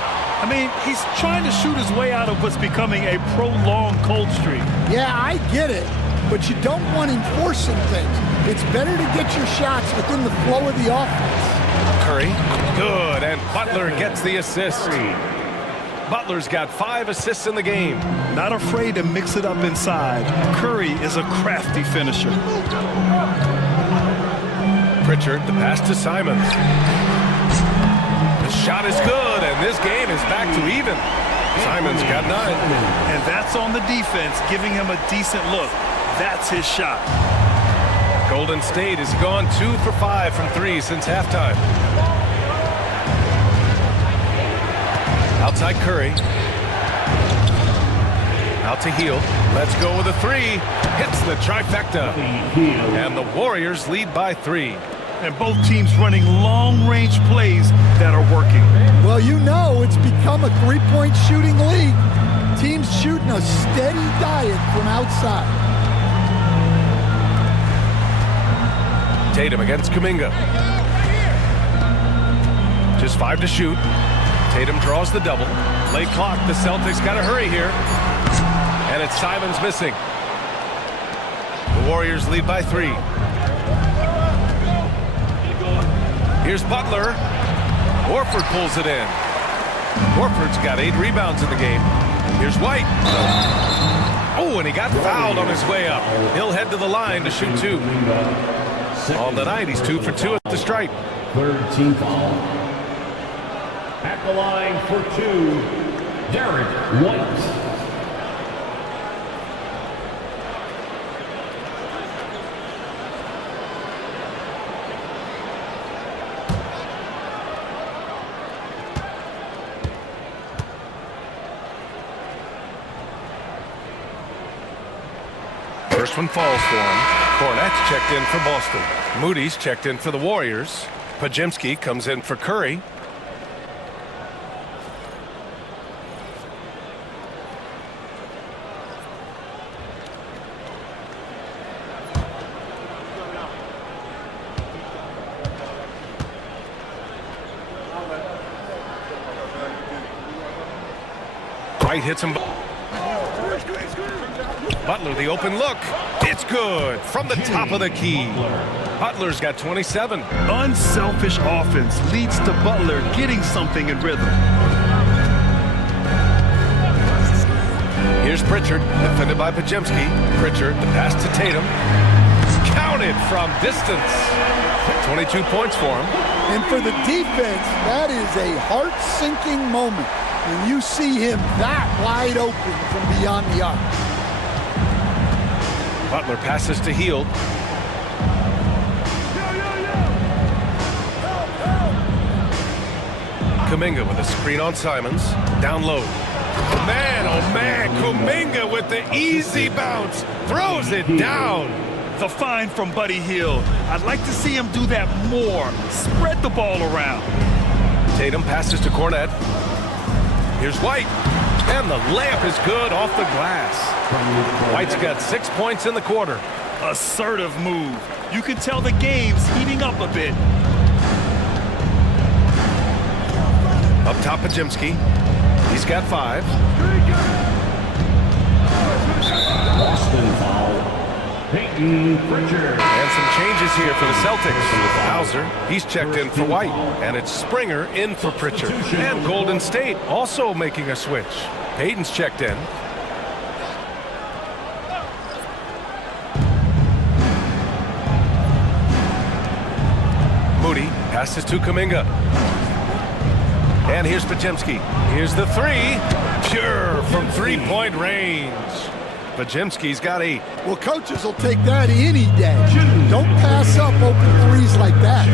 I mean, he's trying to shoot his way out of what's becoming a prolonged cold streak. Yeah, I get it, but you don't want him forcing things. It's better to get your shots within the flow of the offense. Curry, good, and Butler gets the assist. Butler's got 5 assists in the game. Not afraid to mix it up inside. Curry is a crafty finisher. Pritchard, the pass to Simons. The shot is good, and this game is back to even. Simons got 9. And that's on the defense, giving him a decent look. That's his shot. Golden State has gone 2 for 5 from 3 since halftime. Outside Curry. Out to Hield. Let's go with a 3. Hits the trifecta. And the Warriors lead by 3. And both teams running long-range plays that are working. Well, you know it's become a three-point shooting league. Teams shooting a steady diet from outside. Tatum against Kuminga. Just 5 to shoot. Tatum draws the double. Late clock. The Celtics got to hurry here. And it's Simons missing. The Warriors lead by 3. Here's Butler. Horford pulls it in. Horford's got 8 rebounds in the game. Here's White. Oh, and he got fouled on his way up. He'll head to the line to shoot 2. On the night, he's 2 for 2 at the stripe. Third team foul. At the line for 2, Derek White. First one falls for him. Cornette's checked in for Boston. Moody's checked in for the Warriors. Podziemski comes in for Curry. White hits him. Butler, the open look. It's good from the top of the key. Butler's got 27. Unselfish offense leads to Butler getting something in rhythm. Here's Pritchard, defended by Podziemski. Pritchard, the pass to Tatum. Counted from distance. 22 points for him. And for the defense, that is a heart-sinking moment when you see him that wide open from beyond the arc. Butler passes to Hield. Kuminga with a screen on Simons. Down low. Man, oh man, Kuminga with the easy bounce. Throws it down. The find from Buddy Hield. I'd like to see him do that more. Spread the ball around. Tatum passes to Cornette. Here's White. And the layup is good off the glass. White's got 6 points in the quarter. Assertive move. You can tell the game's heating up a bit. Up top, Podziemski. He's got 5. Boston foul. Peyton Pritchard. And some changes here for the Celtics. Hauser, he's checked in for White. And it's Springer in for Pritchard. And Golden State also making a switch. Peyton's checked in. Moody passes to Kuminga. And here's Podziemski. Here's the 3. Pure from three-point range. Podziemski's got 8. Well, coaches will take that any day. Don't pass up open threes like that.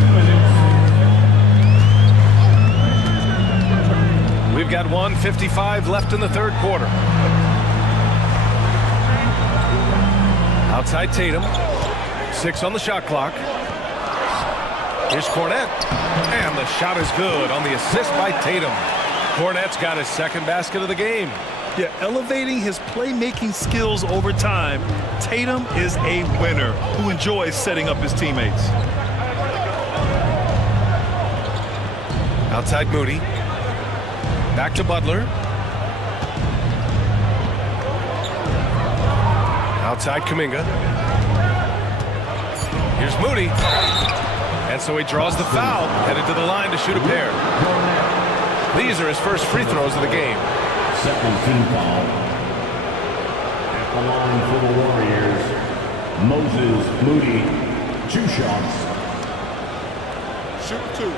We've got 1:55 left in the third quarter. Outside Tatum. 6 on the shot clock. Here's Cornette. And the shot is good on the assist by Tatum. Cornette's got his second basket of the game. Yeah, elevating his playmaking skills over time. Tatum is a winner who enjoys setting up his teammates. Outside Moody. Back to Butler. Outside Kuminga. Here's Moody. And so he draws the foul, headed to the line to shoot a pair. These are his first free throws of the game. Second team foul. At the line for the Warriors, Moses Moody. 2 shots. Shoot 2.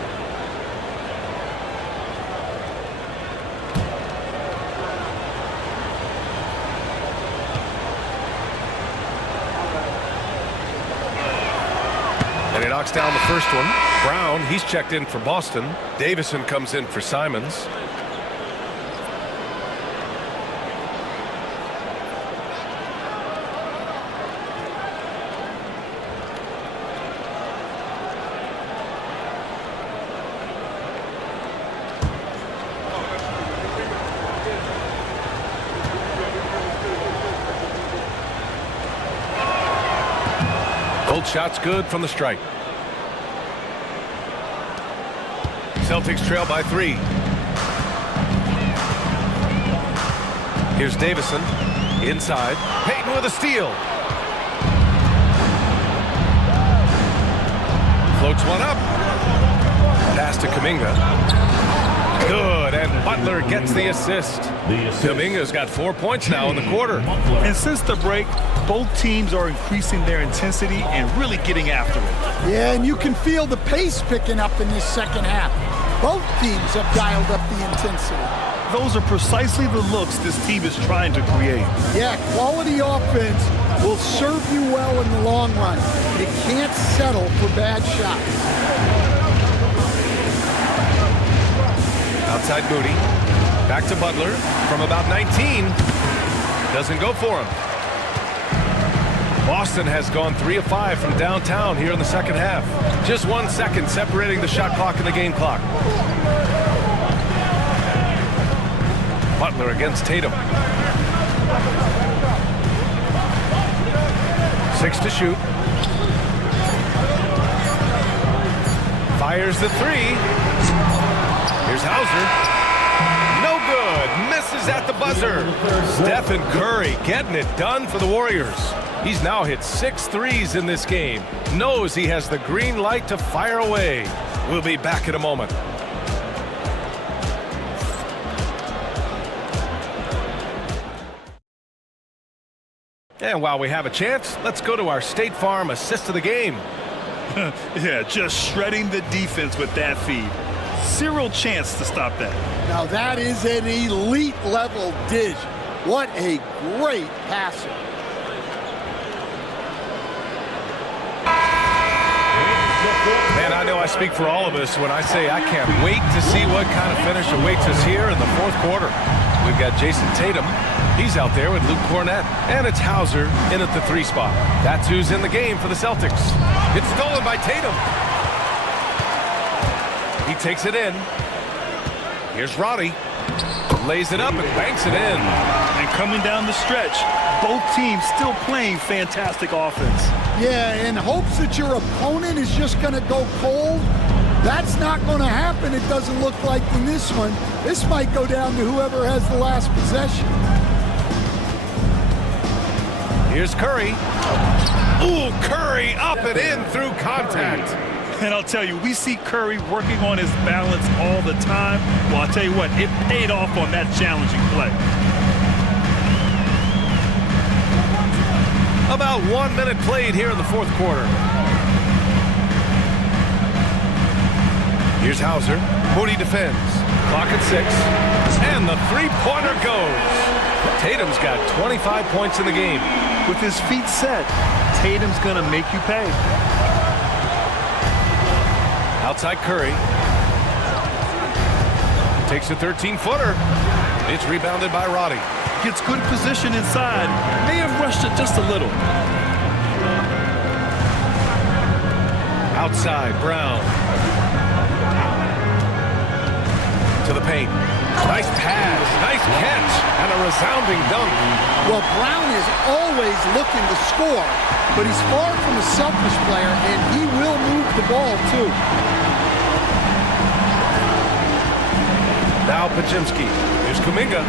And he knocks down the first one. Brown, he's checked in for Boston. Davison comes in for Simons. Both shots good from the stripe. Celtics trail by 3. Here's Davison. Inside, Payton with a steal. Floats one up. Pass to Kuminga. Good, and Butler gets the assist. Kuminga's got 4 points now in the quarter. And since the break, both teams are increasing their intensity and really getting after it. Yeah, and you can feel the pace picking up in this second half. Both teams have dialed up the intensity. Those are precisely the looks this team is trying to create. Yeah, quality offense will serve you well in the long run. You can't settle for bad shots. Outside Moody. Back to Butler from about 19. Doesn't go for him. Boston has gone 3 of 5 from downtown here in the second half. Just 1 second separating the shot clock and the game clock. Butler against Tatum. 6 to shoot. Fires the 3. Here's Hauser. No good. Misses at the buzzer. Stephen Curry getting it done for the Warriors. He's now hit 6 threes in this game. Knows he has the green light to fire away. We'll be back in a moment. And while we have a chance, let's go to our State Farm assist of the game. Yeah, just shredding the defense with that feed. Zero chance to stop that. Now that is an elite level dish. What a great passer. Man, I know I speak for all of us when I say I can't wait to see what kind of finish awaits us here in the fourth quarter. We've got Jason Tatum. He's out there with Luke Cornett. And it's Hauser in at the 3 spot. That's who's in the game for the Celtics. It's stolen by Tatum. He takes it in. Here's Roddy. Lays it up and banks it in. And coming down the stretch, both teams still playing fantastic offense. Yeah, in hopes that your opponent is just going to go cold. That's not going to happen, it doesn't look like, in this one. This might go down to whoever has the last possession. Here's Curry. Ooh, Curry up and in through contact. And I'll tell you, we see Curry working on his balance all the time. Well, I'll tell you what, it paid off on that challenging play. About 1 minute played here in the fourth quarter. Here's Hauser. Moody defends. Clock at 6. And the three-pointer goes. Tatum's got 25 points in the game. With his feet set, Tatum's going to make you pay. Outside Curry. Takes a 13-footer. It's rebounded by Roddy. Gets good position inside. May have rushed it just a little. Outside, Brown. To the paint. Nice pass, nice catch, and a resounding dunk. Well, Brown is always looking to score, but he's far from a selfish player, and he will move the ball, too. Now Pajimski. Here's Kuminga.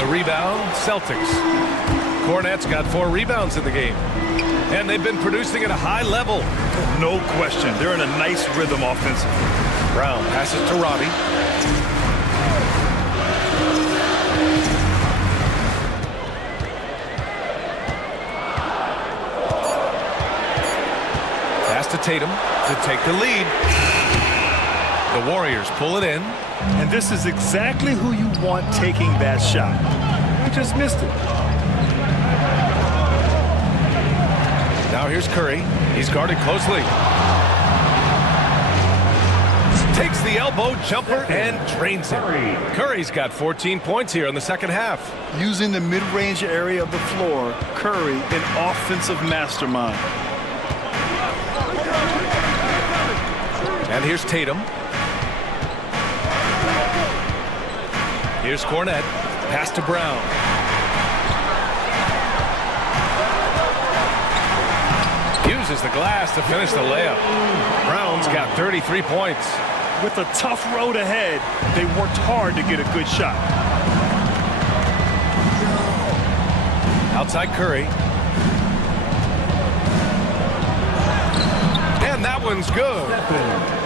The rebound, Celtics. Cornette's got 4 rebounds in the game. And they've been producing at a high level. No question. They're in a nice rhythm offensively. Brown passes to Roddy. Pass to Tatum to take the lead. The Warriors pull it in. And this is exactly who you want taking that shot. He just missed it. Now here's Curry. He's guarded closely. Takes the elbow jumper and drains it. Curry's got 14 points here in the second half. Using the mid-range area of the floor, Curry, an offensive mastermind. And here's Tatum. Here's Cornette. Pass to Brown. Uses the glass to finish the layup. Brown's got 33 points. With a tough road ahead, they worked hard to get a good shot. Outside Curry. And that one's good.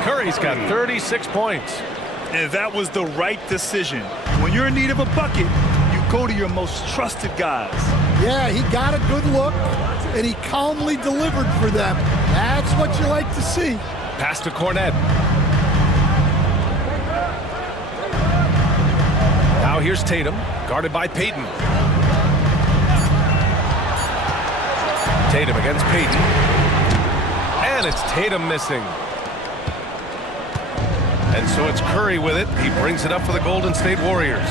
Curry's got 36 points. And that was the right decision. When you're in need of a bucket, you go to your most trusted guys. Yeah, he got a good look, and he calmly delivered for them. That's what you like to see. Pass to Cornet. Now here's Tatum, guarded by Payton. Tatum against Payton. And it's Tatum missing. And so it's Curry with it. He brings it up for the Golden State Warriors.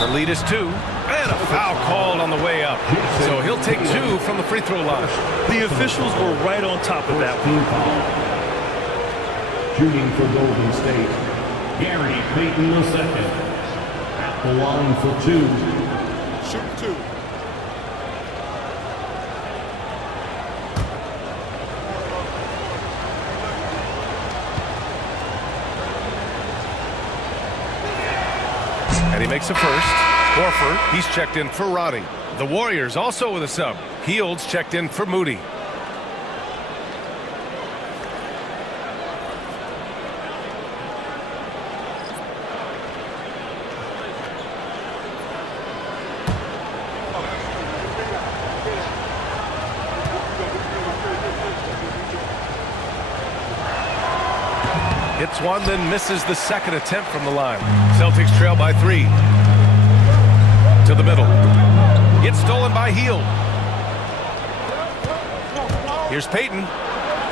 The lead is 2. And a foul called on the way up. So he'll take 2 from the free throw line. The officials were right on top of that one. Shooting for Golden State, Gary Payton II. At the line for 2. Shoot 2. And he makes a first. Horford, he's checked in for Roddy. The Warriors also with a sub. Hields checked in for Moody. Hits one, then misses the second attempt from the line. Celtics trail by 3. To the middle. Gets stolen by Hield. Here's Payton.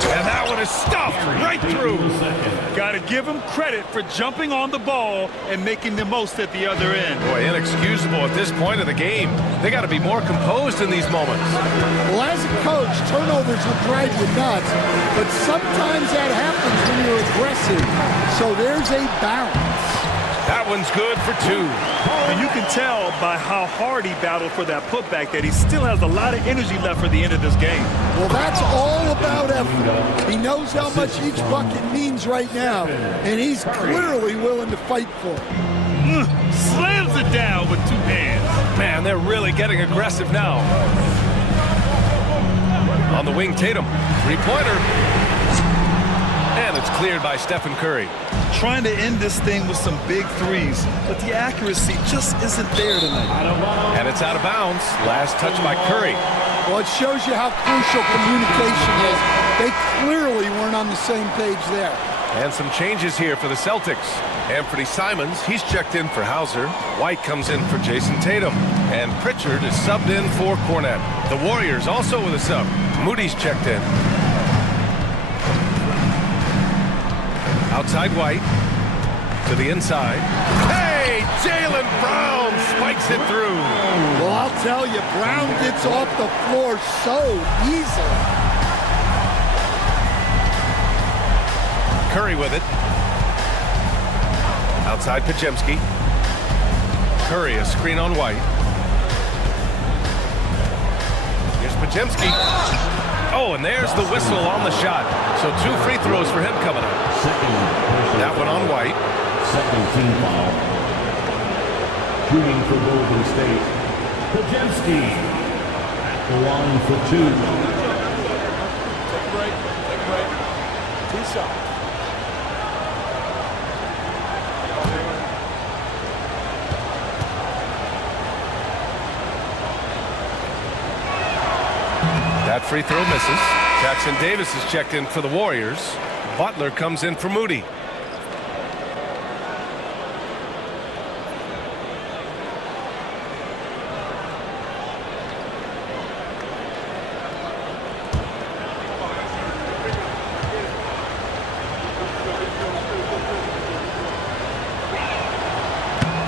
And that one is stuffed right through. Got to give him credit for jumping on the ball and making the most at the other end. Boy, inexcusable at this point of the game. They got to be more composed in these moments. Well, as a coach, turnovers will drive you nuts, but sometimes that happens when you're aggressive. So there's a balance. That one's good for 2. And you can tell by how hard he battled for that putback that he still has a lot of energy left for the end of this game. Well, that's all about effort. He knows how much each bucket means right now, and he's clearly willing to fight for it. Slams it down with 2 hands. Man, they're really getting aggressive now. On the wing, Tatum. 3-pointer. And it's cleared by Stephen Curry. Trying to end this thing with some big threes, but the accuracy just isn't there tonight. And it's out of bounds. Last touch by Curry. Well, it shows you how crucial communication is. They clearly weren't on the same page there. And some changes here for the Celtics. Anthony Simons, he's checked in for Hauser. White comes in for Jason Tatum. And Pritchard is subbed in for Cornet. The Warriors also with a sub. Moody's checked in. Outside White. To the inside. Hey, Jaylen Brown spikes it through. Well, I'll tell you, Brown gets off the floor so easily. Curry with it. Outside Pajemski. Curry, a screen on White. Here's Pajemski. Oh, and there's the whistle on the shot. So 2 free throws for him coming up. That one on White. Second team foul. Shooting for Golden State, Pajemski. At the line for 2. Take a break. 2 shots. That free throw misses. Jackson Davis is checked in for the Warriors. Butler comes in for Moody.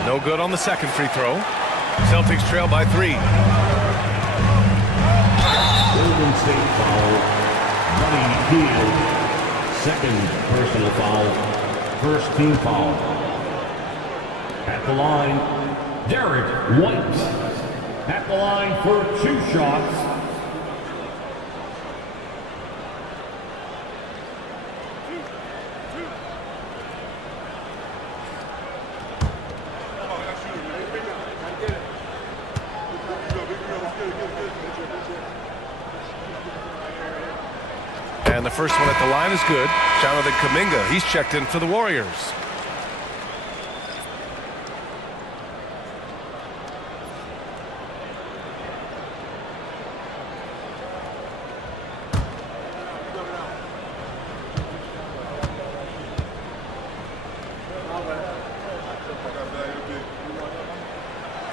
No good on the second free throw. Celtics trail by 3. Golden State foul. Buddy Hield. Second personal foul. First team foul. At the line, Derek White. At the line for 2 shots. And the first one at the line is good. Jonathan Kuminga, he's checked in for the Warriors.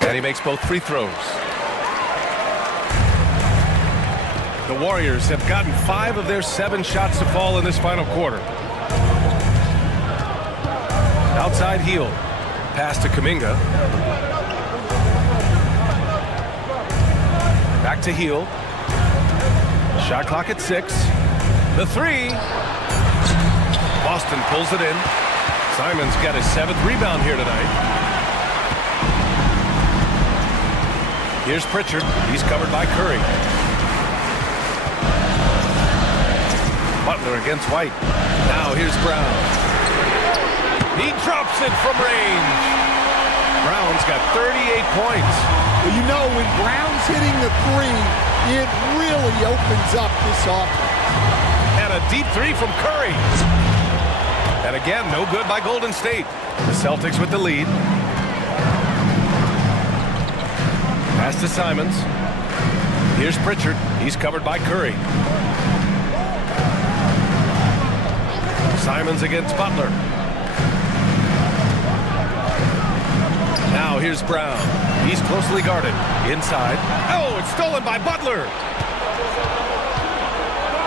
And he makes both free throws. The Warriors have gotten 5 of their 7 shots to fall in this final quarter. Outside heel. Pass to Kuminga. Back to heel. Shot clock at 6. The 3. Boston pulls it in. Simon's got his 7th rebound here tonight. Here's Pritchard. He's covered by Curry. Butler against White. Now here's Brown. He drops it from range. Brown's got 38 points. Well, you know, when Brown's hitting the 3, it really opens up this offense. And a deep 3 from Curry. And again, no good by Golden State. The Celtics with the lead. Pass to Simons. Here's Pritchard. He's covered by Curry. Simons against Butler. Now here's Brown. He's closely guarded. Inside. Oh, it's stolen by Butler.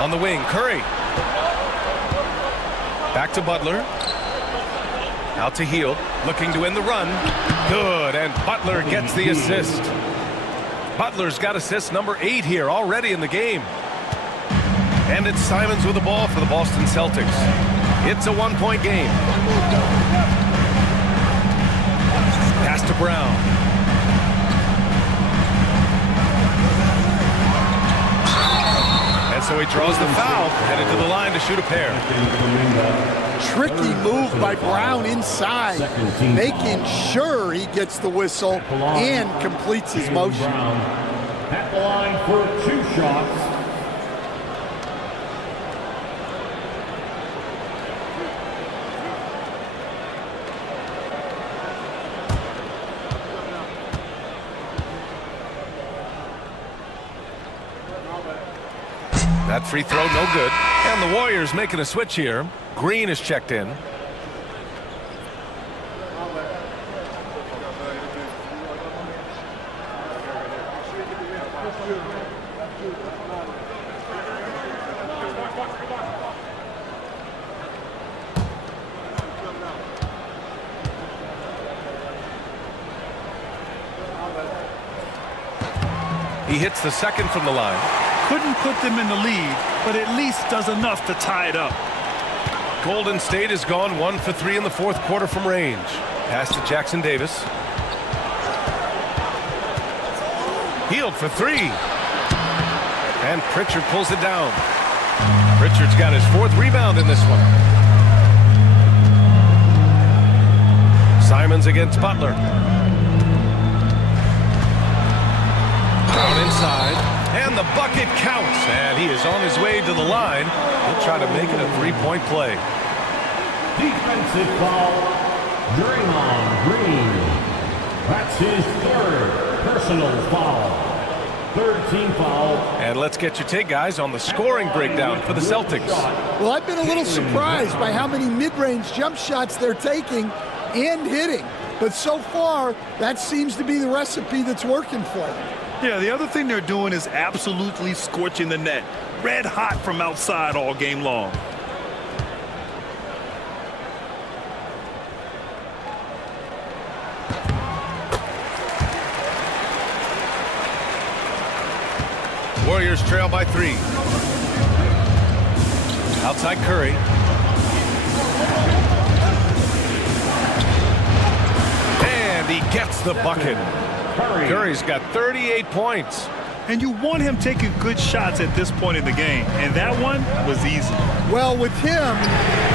On the wing, Curry. Back to Butler. Out to Hield. Looking to win the run. Good, and Butler gets the assist. Butler's got assist number 8 here already in the game. And it's Simons with the ball for the Boston Celtics. It's a 1-point game. Pass to Brown. And so he draws the foul, headed to the line to shoot a pair. Tricky move by Brown inside, making sure he gets the whistle and completes his motion. At the line for 2 shots. That free throw, no good. And the Warriors making a switch here. Green is checked in. He hits the second from the line. Couldn't put them in the lead, but at least does enough to tie it up. Golden State has gone 1 for 3 in the 4th quarter from range. Pass to Jackson Davis. Hield for 3. And Pritchard pulls it down. Pritchard's got his 4th rebound in this one. Simons against Butler. Brown inside. And the bucket counts. And he is on his way to the line. He'll try to make it a 3-point play. Defensive foul, Draymond Green. That's his 3rd personal foul. 3rd team foul. And let's get your take, guys, on the scoring breakdown for the Celtics. Well, I've been a little surprised by how many mid-range jump shots they're taking and hitting. But so far, that seems to be the recipe that's working for them. Yeah, the other thing they're doing is absolutely scorching the net. Red hot from outside all game long. Warriors trail by 3. Outside Curry. And he gets the bucket. Curry's got 38 points. And you want him taking good shots at this point in the game. And that one was easy. Well, with him,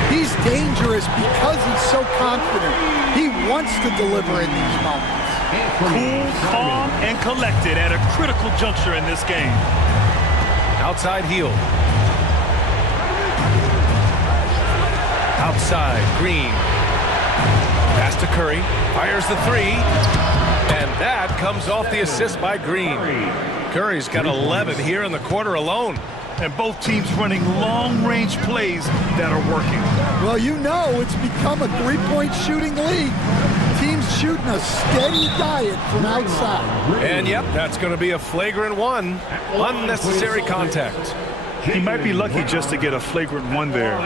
he's dangerous because he's so confident. He wants to deliver in these moments. Cool, calm, and collected at a critical juncture in this game. Outside heel. Outside, Green. Pass to Curry. Fires the three. And that comes off the assist by Green. Curry's got 11 here in the quarter alone. And both teams running long-range plays that are working. Well, you know it's become a three-point shooting league. Teams shooting a steady diet from outside. And yep, that's going to be a flagrant one. Unnecessary contact. He might be lucky just to get a flagrant one there.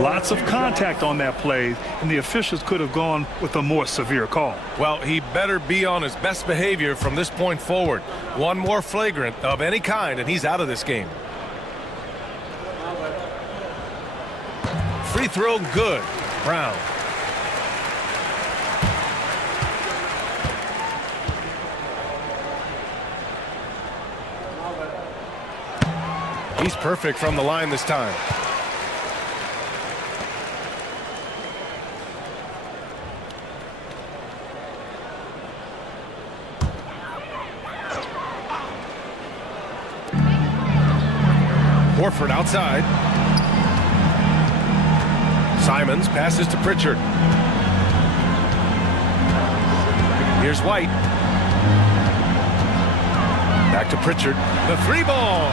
Lots of contact on that play, and the officials could have gone with a more severe call. Well, he better be on his best behavior from this point forward. One more flagrant of any kind, and he's out of this game. Free throw good. Brown. He's perfect from the line this time. Horford outside. Simons passes to Pritchard. Here's White. Back to Pritchard. The three ball.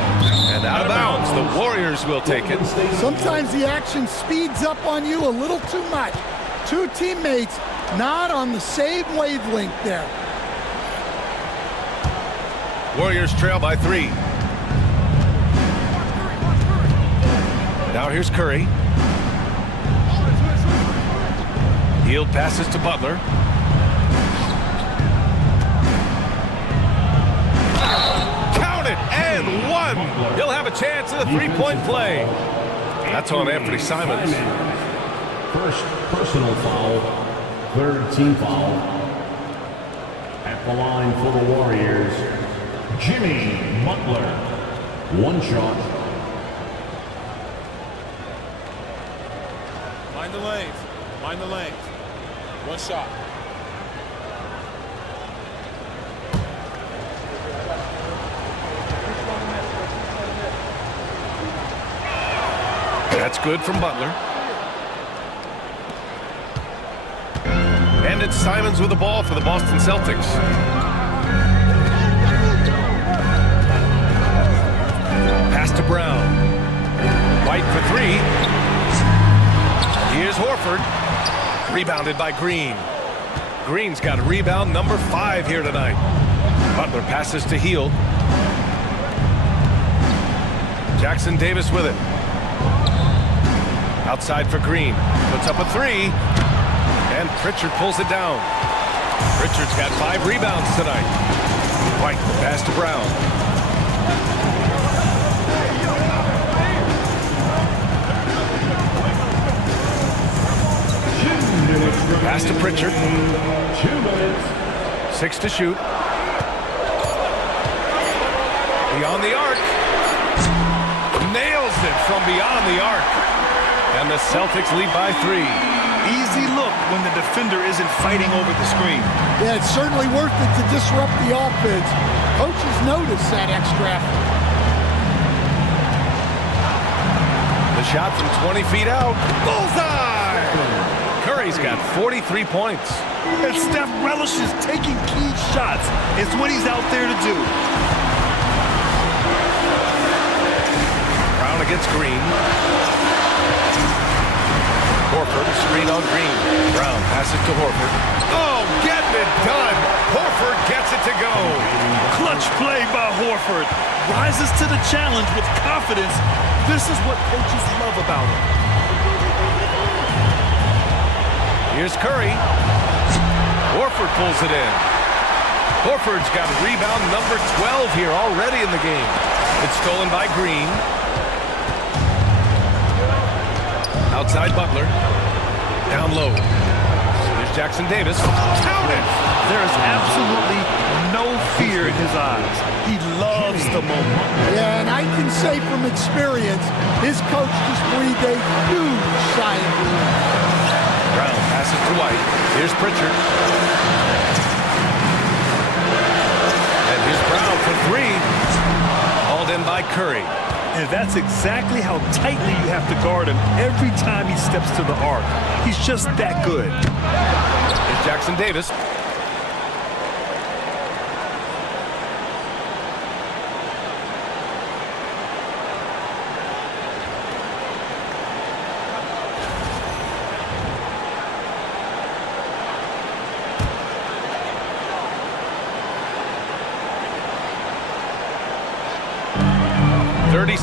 And out of bounds. The Warriors will take it. Sometimes the action speeds up on you a little too much. Two teammates not on the same wavelength there. Warriors trail by 3. Now here's Curry. Hield passes to Butler. Count it, and one. He'll have a chance in the three-point play. That's on Anthony Simons. First personal foul, third team foul. At the line for the Warriors, Jimmy Butler. One shot. Mind the lanes. Mind the lanes. One shot. That's good from Butler. And it's Simons with the ball for the Boston Celtics. Pass to Brown. White for 3. Here's Horford. Rebounded by Green. Green's got rebound number 5 here tonight. Butler passes to Hield. Jackson Davis with it. Outside for Green. Puts up a 3. And Pritchard pulls it down. Pritchard's got 5 rebounds tonight. White pass to Brown. Pass to Pritchard. 2 minutes. 6 to shoot. Beyond the arc. Nails it from beyond the arc. And the Celtics lead by 3. Easy look when the defender isn't fighting over the screen. Yeah, it's certainly worth it to disrupt the offense. Coaches notice that extra effort. The shot from 20 feet out. Bullseye! Curry's got 43 points. And Steph relishes taking key shots. It's what he's out there to do. Brown against Green. Horford, screen on Green. Brown passes to Horford. Oh, getting it done. Horford gets it to go. Clutch play by Horford. Rises to the challenge with confidence. This is what coaches love about him. Here's Curry. Horford pulls it in. Horford's got rebound number 12 here already in the game. It's stolen by Green. Outside Butler. Down low. Here's Jackson Davis. Count it! There is absolutely no fear in his eyes. He loves the moment. Yeah, and I can say from experience, his coach just breathed a huge sigh of relief. Brown passes to White. Here's Pritchard. And here's Brown for 3. Hauled in by Curry. And that's exactly how tightly you have to guard him every time he steps to the arc. He's just that good. Here's Jackson Davis.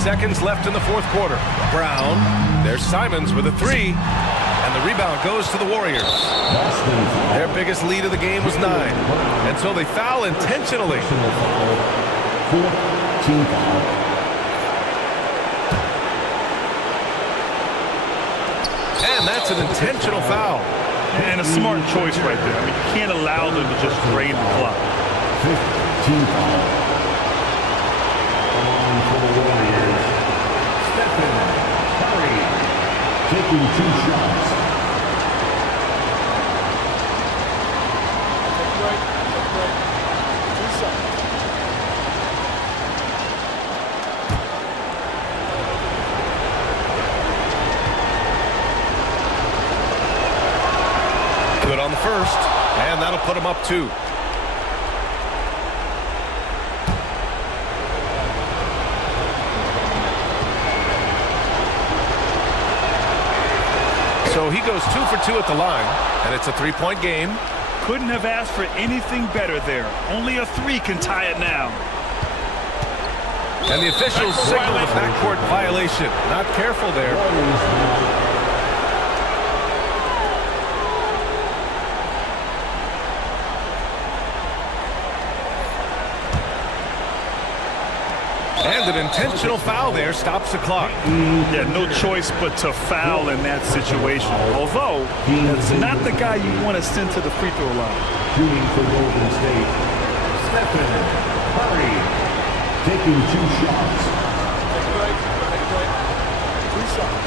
Seconds left in the fourth quarter. Brown. There's Simons with a three. And the rebound goes to the Warriors. Their biggest lead of the game was 9. And so they foul intentionally. And that's an intentional foul. And a smart choice right there. I mean, you can't allow them to just drain the clock. 15 foul. For the Warriors, Stephen Curry taking 2 shots. Take break. 2 shots. Good on the first, and that'll put him up 2. So he goes 2 for 2 at the line, and it's a 3-point game. Couldn't have asked for anything better there. Only a 3 can tie it now. And the officials signal the backcourt violation. Not careful there. And an intentional foul there stops the clock. Yeah, no choice but to foul in that situation. Although, that's not the guy you want to send to the free throw line. Shooting for Golden State, Stephen Curry taking 2 shots. Take break. 2 shots.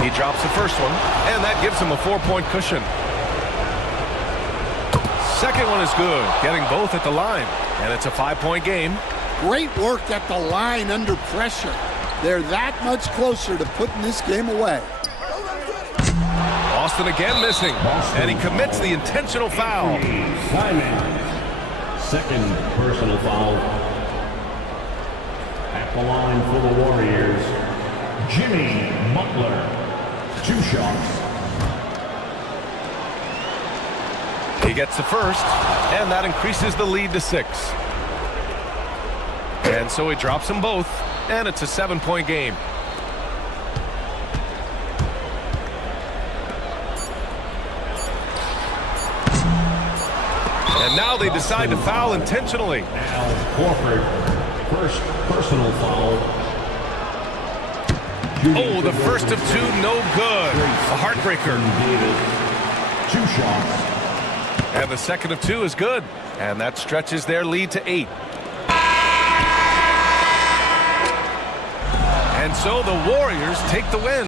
He drops the first one, and that gives him a 4-point cushion. Second one is good, getting both at the line, and it's a 5-point game. Great work at the line under pressure. They're that much closer to putting this game away. Austin again missing, and he commits the intentional foul. Simon, second personal foul. At the line for the Warriors, Jimmy Butler. 2 shots. He gets the first, and that increases the lead to 6. And so he drops them both, and it's a 7-point game. And now they decide to foul intentionally. Al Horford, first personal foul. Oh, the first of 2, no good. A heartbreaker. 2 shots. And the second of 2 is good. And that stretches their lead to 8. And so the Warriors take the win.